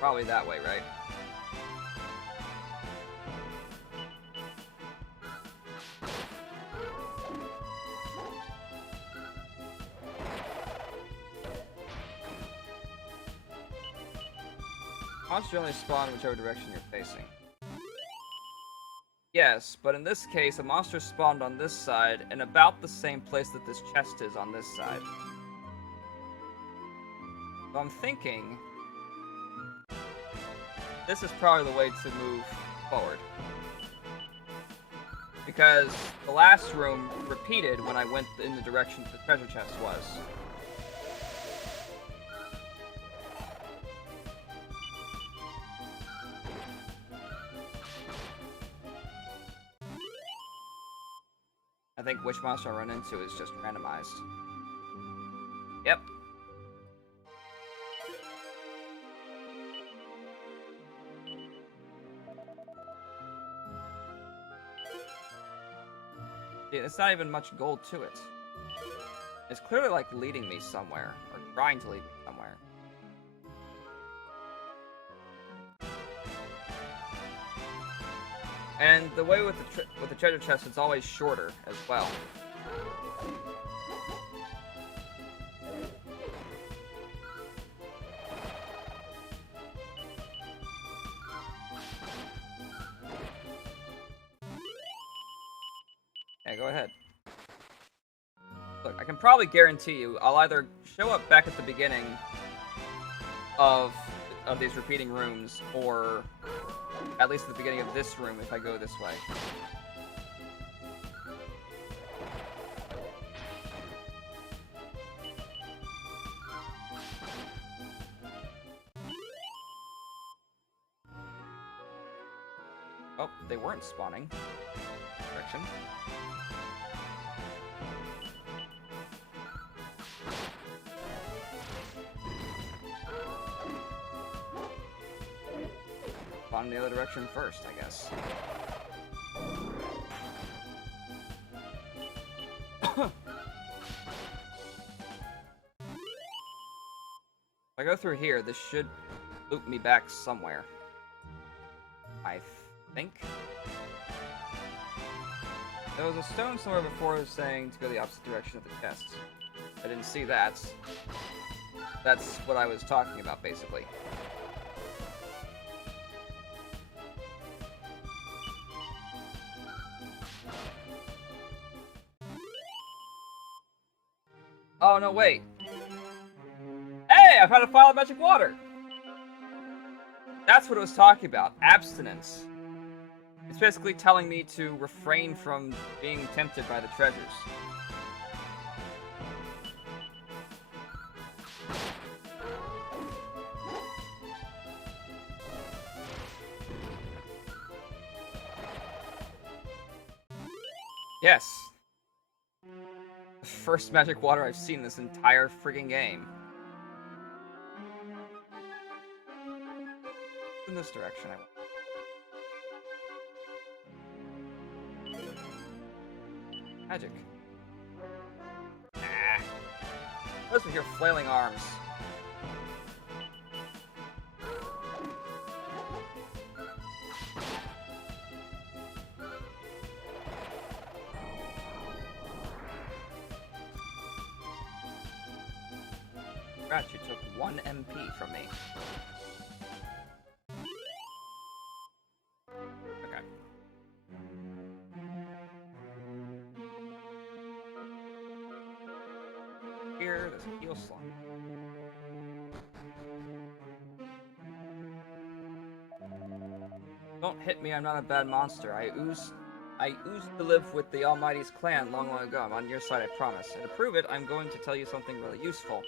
Probably that way, right? Monsters generally spawn in whichever direction you're facing. Yes, but in this case, a monster spawned on this side, in about the same place that this chest is on this side. So I'm thinking this is probably the way to move forward. Because the last room repeated when I went in the direction the treasure chest was. I think which monster I run into is just randomized. Yep. It's not even much gold to it. It's clearly like leading me somewhere, or trying to lead me somewhere. And the way with the treasure chest, it's always shorter as well. Yeah, go ahead. Look, I can probably guarantee you I'll either show up back at the beginning of these repeating rooms, or at least at the beginning of this room if I go this way. Oh, they weren't spawning. Direction. Spawn in the other direction first, I guess. If I go through here, this should loop me back somewhere. I think. There was a stone somewhere before saying to go the opposite direction of the chest. I didn't see that. That's what I was talking about, basically. Oh, no, wait. Hey, I found a vial of magic water! That's what it was talking about. Abstinence. It's basically telling me to refrain from being tempted by the treasures. Yes. The first magic water I've seen in this entire friggin' game. In this direction, I want. Magic. Ah. What's with your flailing arms? Congrats, you took 1 MP from me. Okay. Here, there's a heal slot. Don't hit me, I'm not a bad monster. I oozed to live with the Almighty's clan long ago. I'm on your side, I promise. And to prove it, I'm going to tell you something really useful.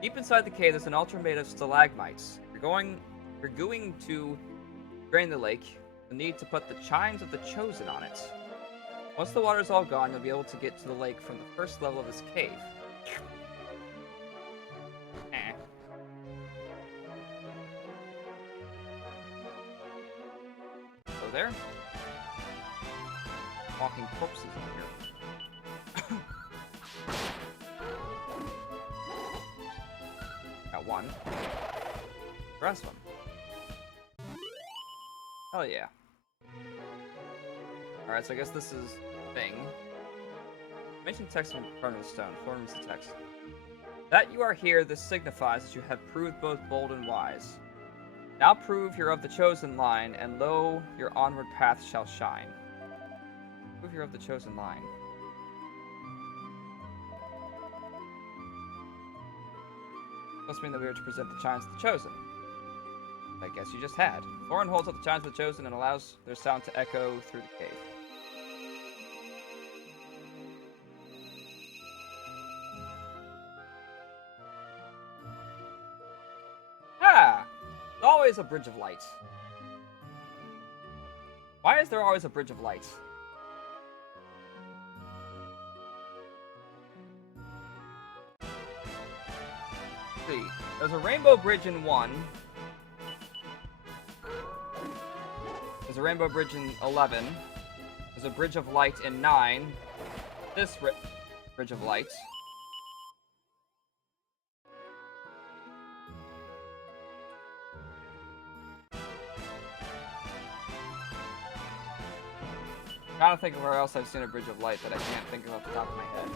Deep inside the cave, there's an altar made of stalagmites. You're going to drain the lake. You'll need to put the chimes of the Chosen on it. Once the water's all gone, you'll be able to get to the lake from the first level of this cave. So there. Walking corpses in here. Got one. The rest of them. Hell yeah. Alright, so I guess this is thing. Mention text from front of the stone. Forms the text. That you are here, this signifies that you have proved both bold and wise. Now prove you're of the chosen line, and lo, your onward path shall shine. Prove you're of the chosen line. Must mean that we are to present the chimes of the chosen. I guess you just had. Thorin holds up the chimes of the chosen and allows their sound to echo through the cave. Ah! There's always a bridge of light. Why is there always a bridge of light? Let's see. There's a rainbow bridge in 1. There's a rainbow bridge in 11. There's a bridge of light in 9. This bridge of light. I'm trying to think of where else I've seen a bridge of light that I can't think of off the top of my head.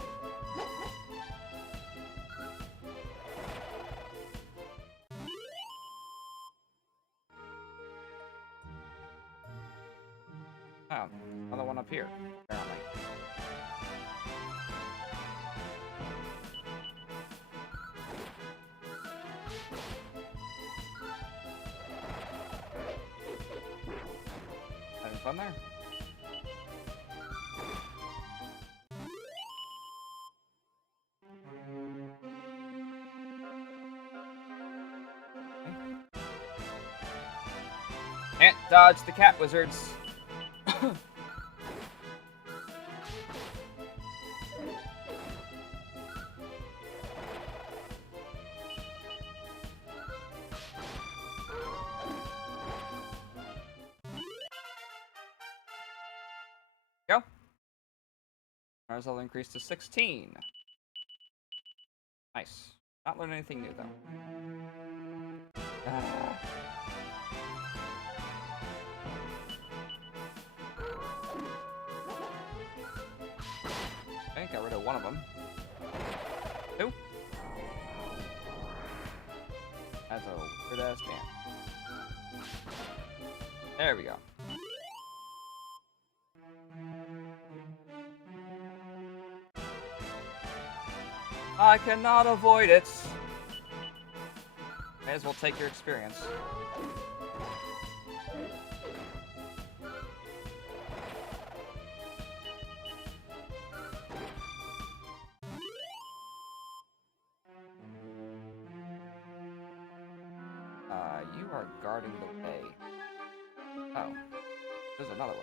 Oh, another one up here, apparently. Having fun there? Can't dodge the cat wizards. Go. Ours will increase to 16. Nice. Not learn anything new though. Ah. Okay, got rid of one of them. Two. That's a weird ass man. There we go. I cannot avoid it. May as well take your experience. You are guarding the way. Oh, there's another way.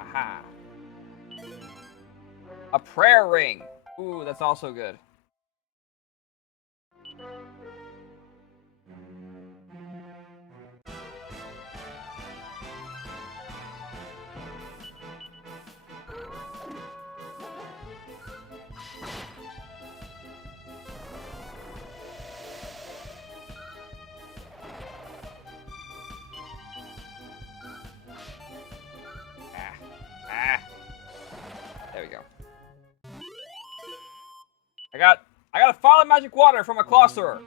Aha! A prayer ring! Ooh, that's also good. There we go. I got a fallen magic water from a Closterer.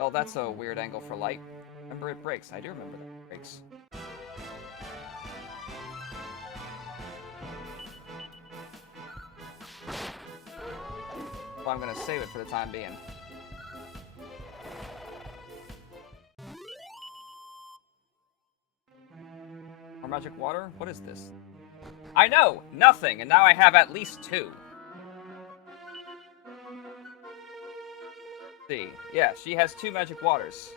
Oh, that's a weird angle for light. Remember it breaks. I do remember that it breaks. Well, I'm gonna save it for the time being. More magic water? What is this? I know! Nothing! And now I have at least 2. See. Yeah, she has 2 magic waters.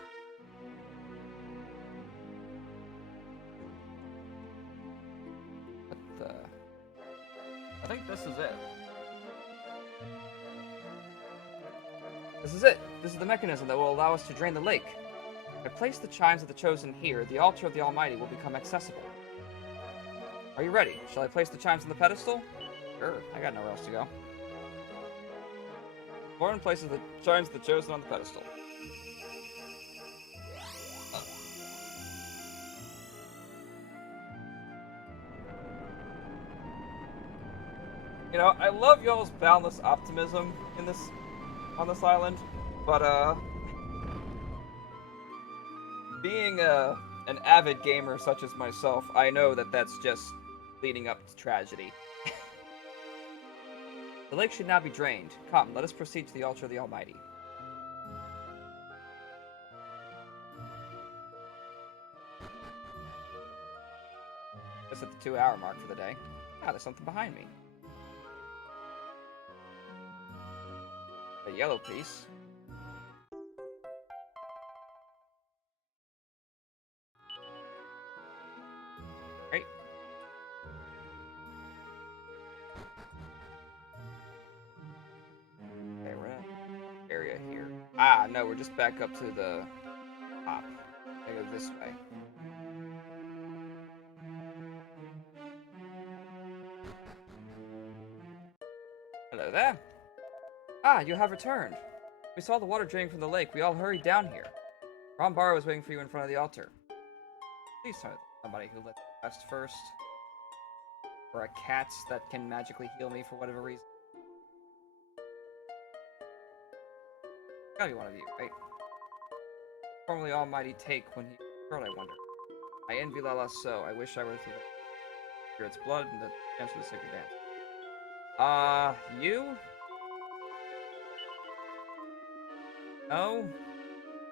What the... I think this is it. This is it! This is the mechanism that will allow us to drain the lake. If I place the chimes of the Chosen here, the altar of the Almighty will become accessible. Are you ready? Shall I place the chimes on the pedestal? Sure, I got nowhere else to go. Lauren places the chimes of the Chosen on the pedestal. You know, I love y'all's boundless optimism in this on this island, but being an avid gamer such as myself, I know that that's just leading up to tragedy. The lake should now be drained. Come, let us proceed to the altar of the Almighty. Just at the 2-hour mark for the day. Ah, there's something behind me. A yellow piece. Great. Okay, we're in an area here. Ah, no, we're just back up to the top. I go this way. Hello there. Ah, you have returned. We saw the water draining from the lake. We all hurried down here. Rombara was waiting for you in front of the altar. Please tell me somebody who let me rest first. Or a cat that can magically heal me for whatever reason. Gotta be one of you, right? Formerly Almighty take when he throat, I wonder. I envy Lala so. I wish I were to hear its blood and the dance of the sacred dance. You? No?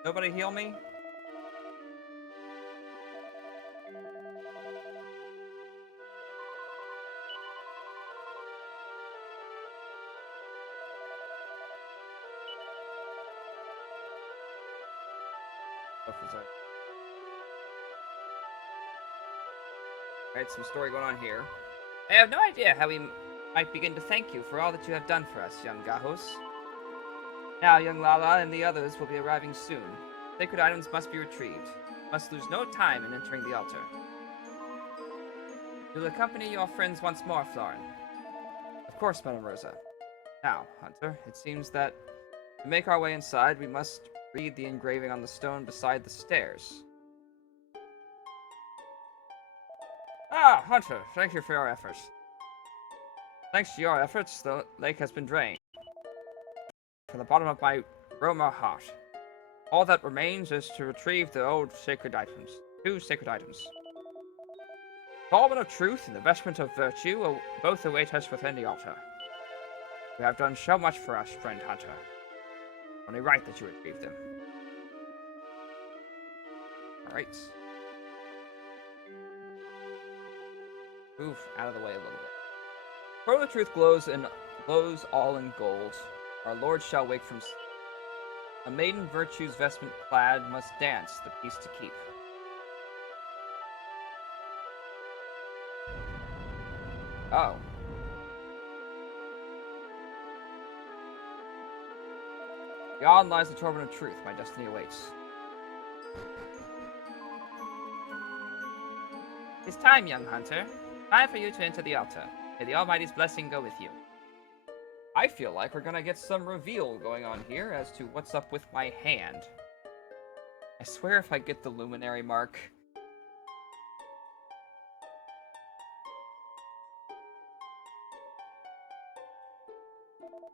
Nobody heal me? Alright, some story going on here. I have no idea how we might begin to thank you for all that you have done for us, young Gahos. Now, young Lala and the others will be arriving soon. Sacred items must be retrieved. Must lose no time in entering the altar. You'll accompany your friends once more, Florin. Of course, Madame Rosa. Now, Hunter, it seems that to make our way inside, we must read the engraving on the stone beside the stairs. Ah, Hunter, thank you for your efforts. Thanks to your efforts, the lake has been drained from the bottom of my Roma heart. All that remains is to retrieve the old sacred items. 2 sacred items. The Almond of Truth and the Vestment of Virtue will both await us within the altar. You have done so much for us, friend Hunter. Only right that you retrieve them. Alright. Move out of the way a little bit. For the truth glows all in gold. Our Lord shall wake from sleep. A maiden virtue's vestment clad must dance the peace to keep. Oh. Beyond lies the torment of truth. My destiny awaits. It's time, young hunter. Time for you to enter the altar. May the Almighty's blessing go with you. I feel like we're gonna get some reveal going on here as to what's up with my hand. I swear if I get the luminary mark...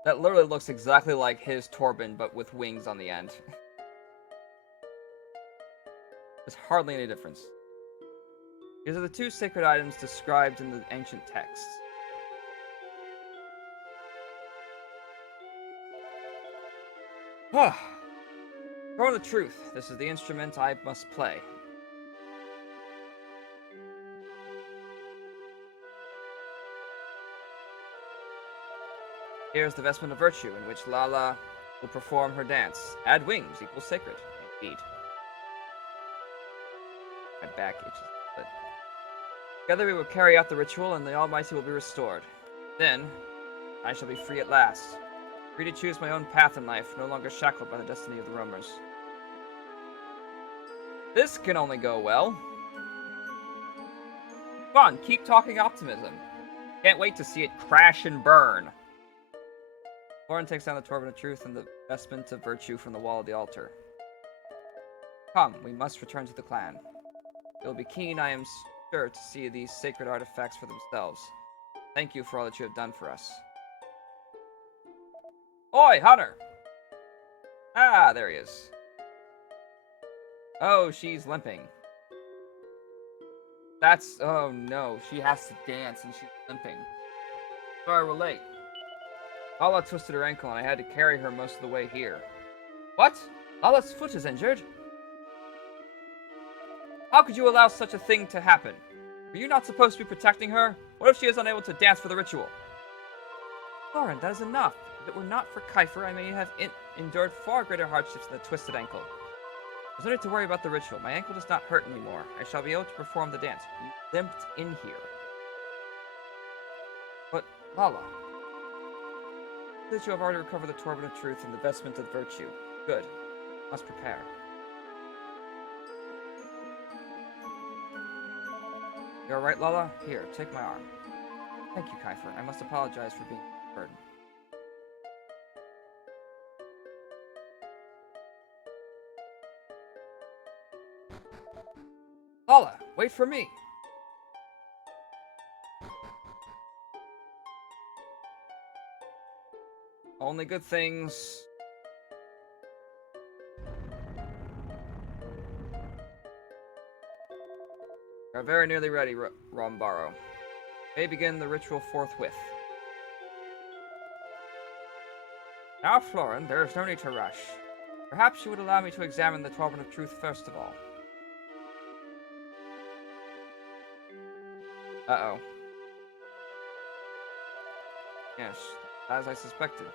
That literally looks exactly like his Torben, but with wings on the end. There's hardly any difference. These are the 2 sacred items described in the ancient texts. For the truth, this is the instrument I must play. Here's the Vestment of Virtue, in which Lala will perform her dance. Add wings equals sacred. Indeed. My back itches. But together we will carry out the ritual, and the Almighty will be restored. Then, I shall be free at last. Free to choose my own path in life, no longer shackled by the destiny of the roamers. This can only go well. Come on, keep talking optimism. Can't wait to see it crash and burn. Lauren takes down the Torben of Truth and the Vestment of Virtue from the wall of the altar. Come, we must return to the clan. They will be keen, I am sure, to see these sacred artifacts for themselves. Thank you for all that you have done for us. Oi, Hunter! Ah, there he is. Oh, she's limping. That's... oh no, she has to dance and she's limping. Sorry, we're late. Lala twisted her ankle and I had to carry her most of the way here. What? Lala's foot is injured? How could you allow such a thing to happen? Were you not supposed to be protecting her? What if she is unable to dance for the ritual? Lauren, that is enough. If it were not for Kiefer, I may have endured far greater hardships than a twisted ankle. There's no need to worry about the ritual. My ankle does not hurt anymore. I shall be able to perform the dance. You limped in here. But, Lala... that you have already recovered the Torben of Truth and the Vestment of Virtue. Good. Must prepare. You alright, Lala? Here, take my arm. Thank you, Kiefer. I must apologize for being a burden. Lala, wait for me! Only good things. We are very nearly ready, Rombaro. May begin the ritual forthwith. Now, Florin, there is no need to rush. Perhaps you would allow me to examine the Torben of Truth first of all. Uh-oh. Yes, as I suspected.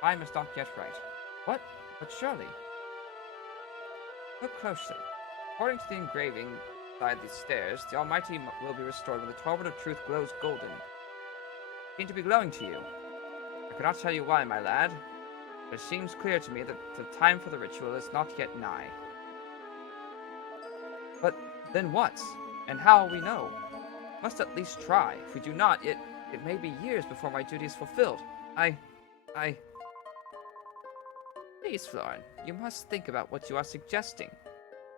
Time is not yet right. What? But surely. Look closely. According to the engraving beside these stairs, the Almighty will be restored when the Torben of Truth glows golden. It seems to be glowing to you. I cannot tell you why, my lad, but it seems clear to me that the time for the ritual is not yet nigh. But then what? And how will we know? Must at least try. If we do not, it It may be years before my duty is fulfilled. I... Please, Florin, you must think about what you are suggesting.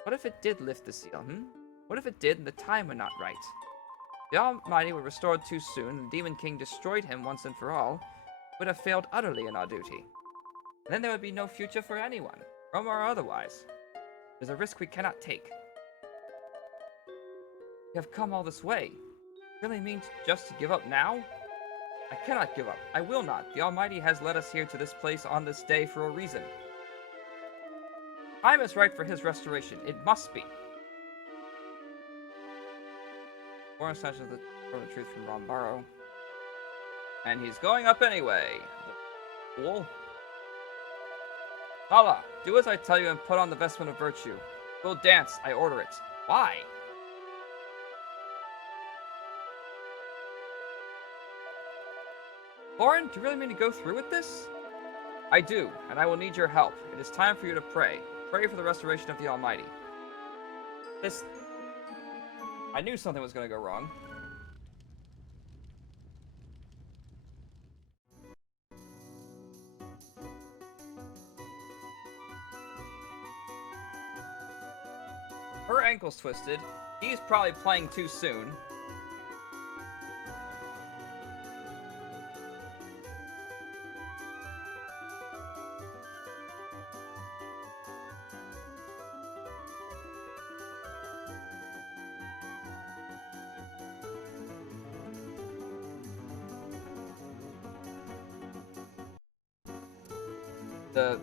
What if it did lift the seal, What if it did and the time were not right? The Almighty were restored too soon, and the Demon King destroyed him once and for all, would have failed utterly in our duty. And then there would be no future for anyone, Rome or otherwise. There's a risk we cannot take. We have come all this way. Really mean just to give up now? I cannot give up. I will not. The Almighty has led us here to this place on this day for a reason. Time is right for his restoration. It must be. More snatches the Throne of Truth from Rambaro. And he's going up anyway. Fool. Lala, do as I tell you and put on the vestment of virtue. We'll dance. I order it. Why? Lauren, do you really mean to go through with this? I do, and I will need your help. It is time for you to pray. Pray for the restoration of the Almighty. I knew something was going to go wrong. Her ankle's twisted. He's probably playing too soon.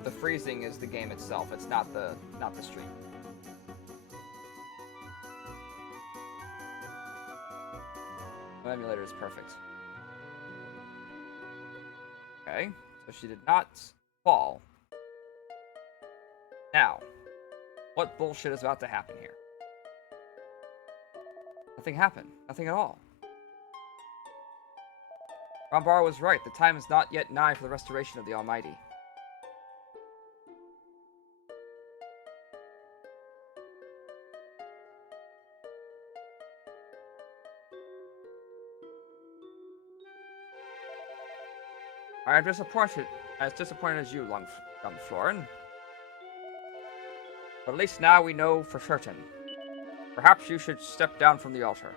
The freezing is the game itself. It's not the stream. The emulator is perfect. Okay, so she did not fall. Now, what bullshit is about to happen here? Nothing happened. Nothing at all. Rambaro was right. The time is not yet nigh for the restoration of the Almighty. I am disappointed, as disappointed as you, young Florin. But at least now we know for certain. Perhaps you should step down from the altar.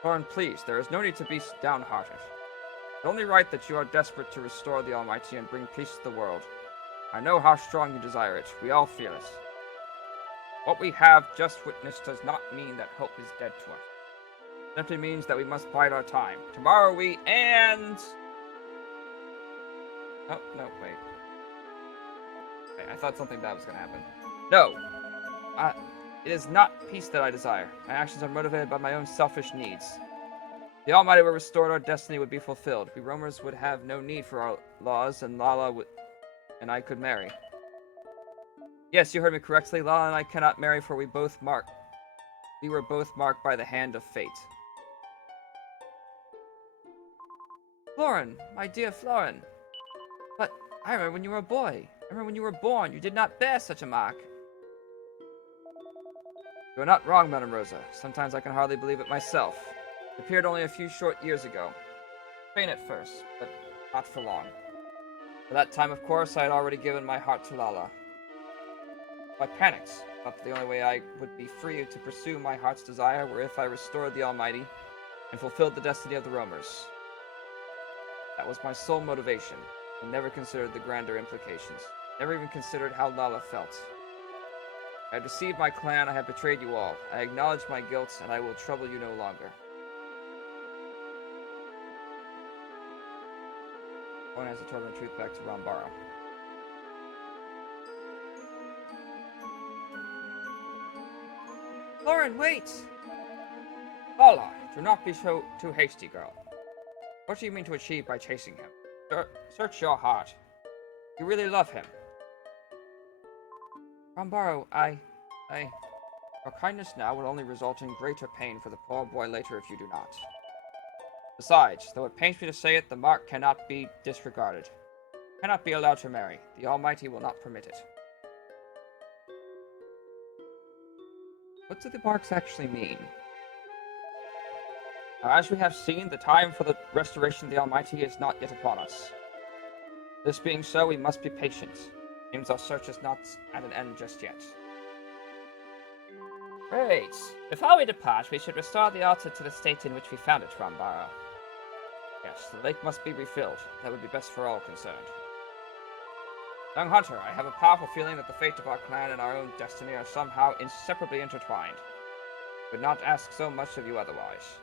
Florin, please, there is no need to be downhearted. It's only right that you are desperate to restore the Almighty and bring peace to the world. I know how strong you desire it. We all feel it. What we have just witnessed does not mean that hope is dead to us. It simply means that we must bide our time. Tomorrow we and... Oh, no, wait. Okay, I thought something bad was going to happen. No! It is not peace that I desire. My actions are motivated by my own selfish needs. If the Almighty were restored, our destiny would be fulfilled. We roamers would have no need for our laws, and Lala and I could marry. Yes, you heard me correctly. Lala and I cannot marry, for we were both marked by the hand of fate. Florin, my dear Florin. But I remember when you were a boy. I remember when you were born. You did not bear such a mark. You are not wrong, Madame Rosa. Sometimes I can hardly believe it myself. It appeared only a few short years ago. Faint at first, but not for long. By that time, of course, I had already given my heart to Lala. I panicked. Thought that the only way I would be free to pursue my heart's desire were if I restored the Almighty and fulfilled the destiny of the roamers. That was my sole motivation. I never considered the grander implications. Never even considered how Lala felt. I have deceived my clan, I have betrayed you all. I acknowledge my guilt, and I will trouble you no longer. One has to turn the truth back to Rambaro. Lauren, wait! Lala, do not be too hasty, girl. What do you mean to achieve by chasing him? Search your heart. You really love him. Rambaro, Your kindness now will only result in greater pain for the poor boy later if you do not. Besides, though it pains me to say it, the mark cannot be disregarded. Cannot be allowed to marry. The Almighty will not permit it. What do the barks actually mean? As we have seen, the time for the restoration of the Almighty is not yet upon us. This being so, we must be patient. It seems our search is not at an end just yet. Great. Before we depart, we should restore the altar to the state in which we found it, Rambara. Yes, the lake must be refilled. That would be best for all concerned. Young Hunter, I have a powerful feeling that the fate of our clan and our own destiny are somehow inseparably intertwined. I would not ask so much of you otherwise.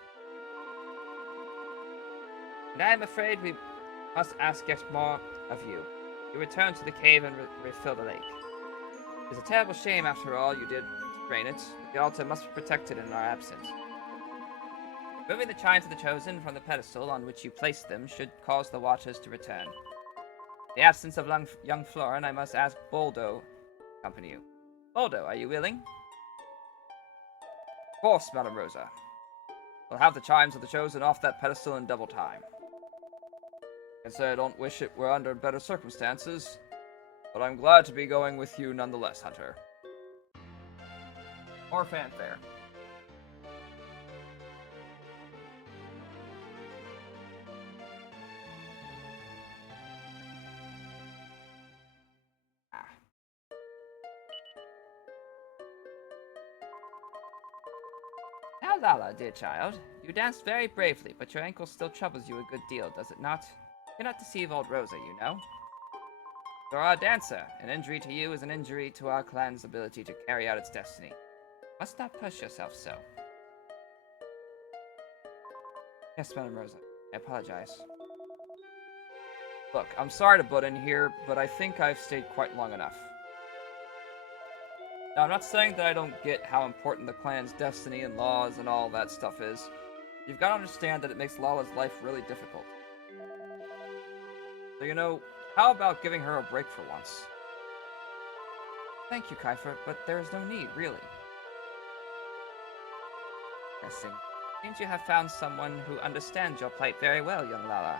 And I am afraid we must ask yet more of you. You return to the cave and refill the lake. It is a terrible shame, after all you did to drain it, but the altar must be protected in our absence. Removing the chimes of the Chosen from the pedestal on which you placed them should cause the waters to return. In the absence of young Florin, I must ask Boldo to accompany you. Boldo, are you willing? Of course, Madame Rosa. We'll have the chimes of the Chosen off that pedestal in double time. I say I don't wish it were under better circumstances, but I'm glad to be going with you nonetheless, Hunter. More fanfare. Now, Lala, dear child, you danced very bravely, but your ankle still troubles you a good deal, does it not? You cannot deceive old Rosa, you know. You're our dancer. An injury to you is an injury to our clan's ability to carry out its destiny. You must not push yourself so. Yes, Madame Rosa. I apologize. Look, I'm sorry to butt in here, but I think I've stayed quite long enough. Now, I'm not saying that I don't get how important the clan's destiny and laws and all that stuff is. You've got to understand that it makes Lala's life really difficult. So, you know, how about giving her a break for once? Thank you, Kiefer, but there is no need, really. Interesting. Seems you have found someone who understands your plight very well, young Lala.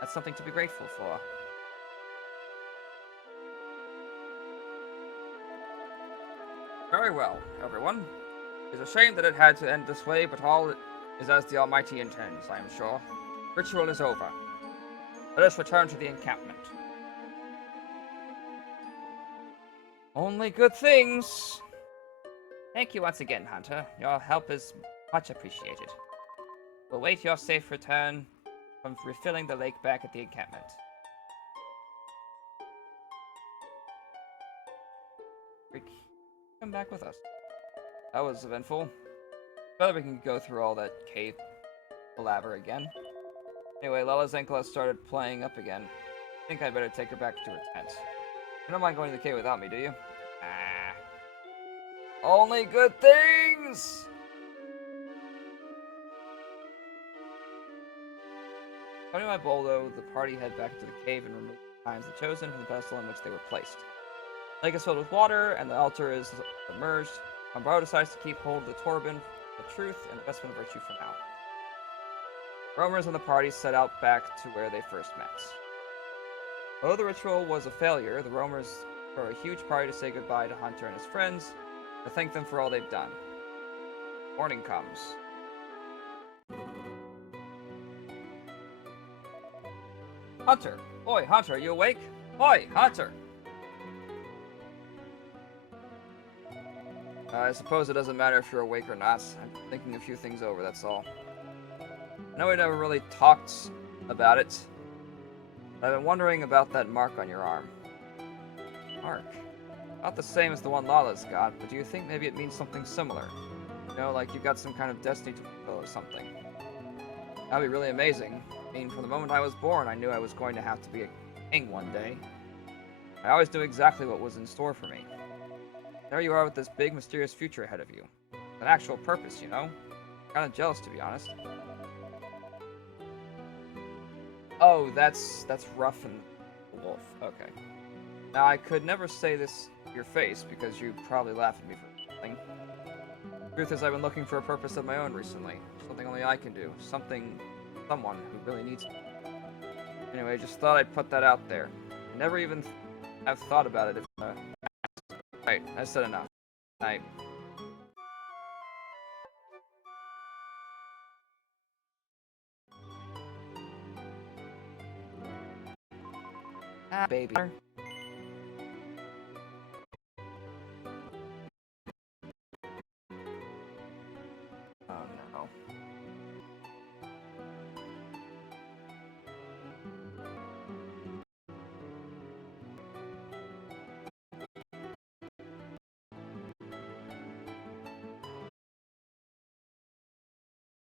That's something to be grateful for. Very well, everyone. It's a shame that it had to end this way, but all is as the Almighty intends, I am sure. Ritual is over. Let us return to the encampment. Only good things! Thank you once again, Hunter. Your help is much appreciated. We'll wait your safe return from refilling the lake back at the encampment. Come back with us. That was eventful. Better we can go through all that cave palaver again. Anyway, Lala's ankle has started playing up again. I think I'd better take her back to her tent. You don't mind going to the cave without me, do you? Only good things! According to my Boldo, the party head back into the cave and remove the chimes of the Chosen from the pedestal on which they were placed. The lake is filled with water, and the altar is submerged. Umbaro decides to keep hold of the Torben of truth and investment of virtue for now. Roamers and the party set out back to where they first met. Although the ritual was a failure, the roamers throw a huge party to say goodbye to Hunter and his friends, to thank them for all they've done. Morning comes. Hunter! Oi, Hunter, are you awake? Oi, Hunter! I suppose it doesn't matter if you're awake or not. I'm thinking a few things over, that's all. I know we never really talked about it. I've been wondering about that mark on your arm. Mark? Not the same as the one Lala's got, but do you think maybe it means something similar? You know, like you got some kind of destiny to fulfill or something. That'd be really amazing. I mean, from the moment I was born, I knew I was going to have to be a king one day. I always knew exactly what was in store for me. There you are with this big, mysterious future ahead of you. An actual purpose, you know? Kinda jealous, to be honest. Oh, that's Ruff and the Wolf. Okay. Now, I could never say this to your face, because you'd probably laugh at me for something. The truth is, I've been looking for a purpose of my own recently. Something only I can do. Someone who really needs me. Anyway, just thought I'd put that out there. I never even have thought about it if, Right, I said enough. Night. Ah, baby.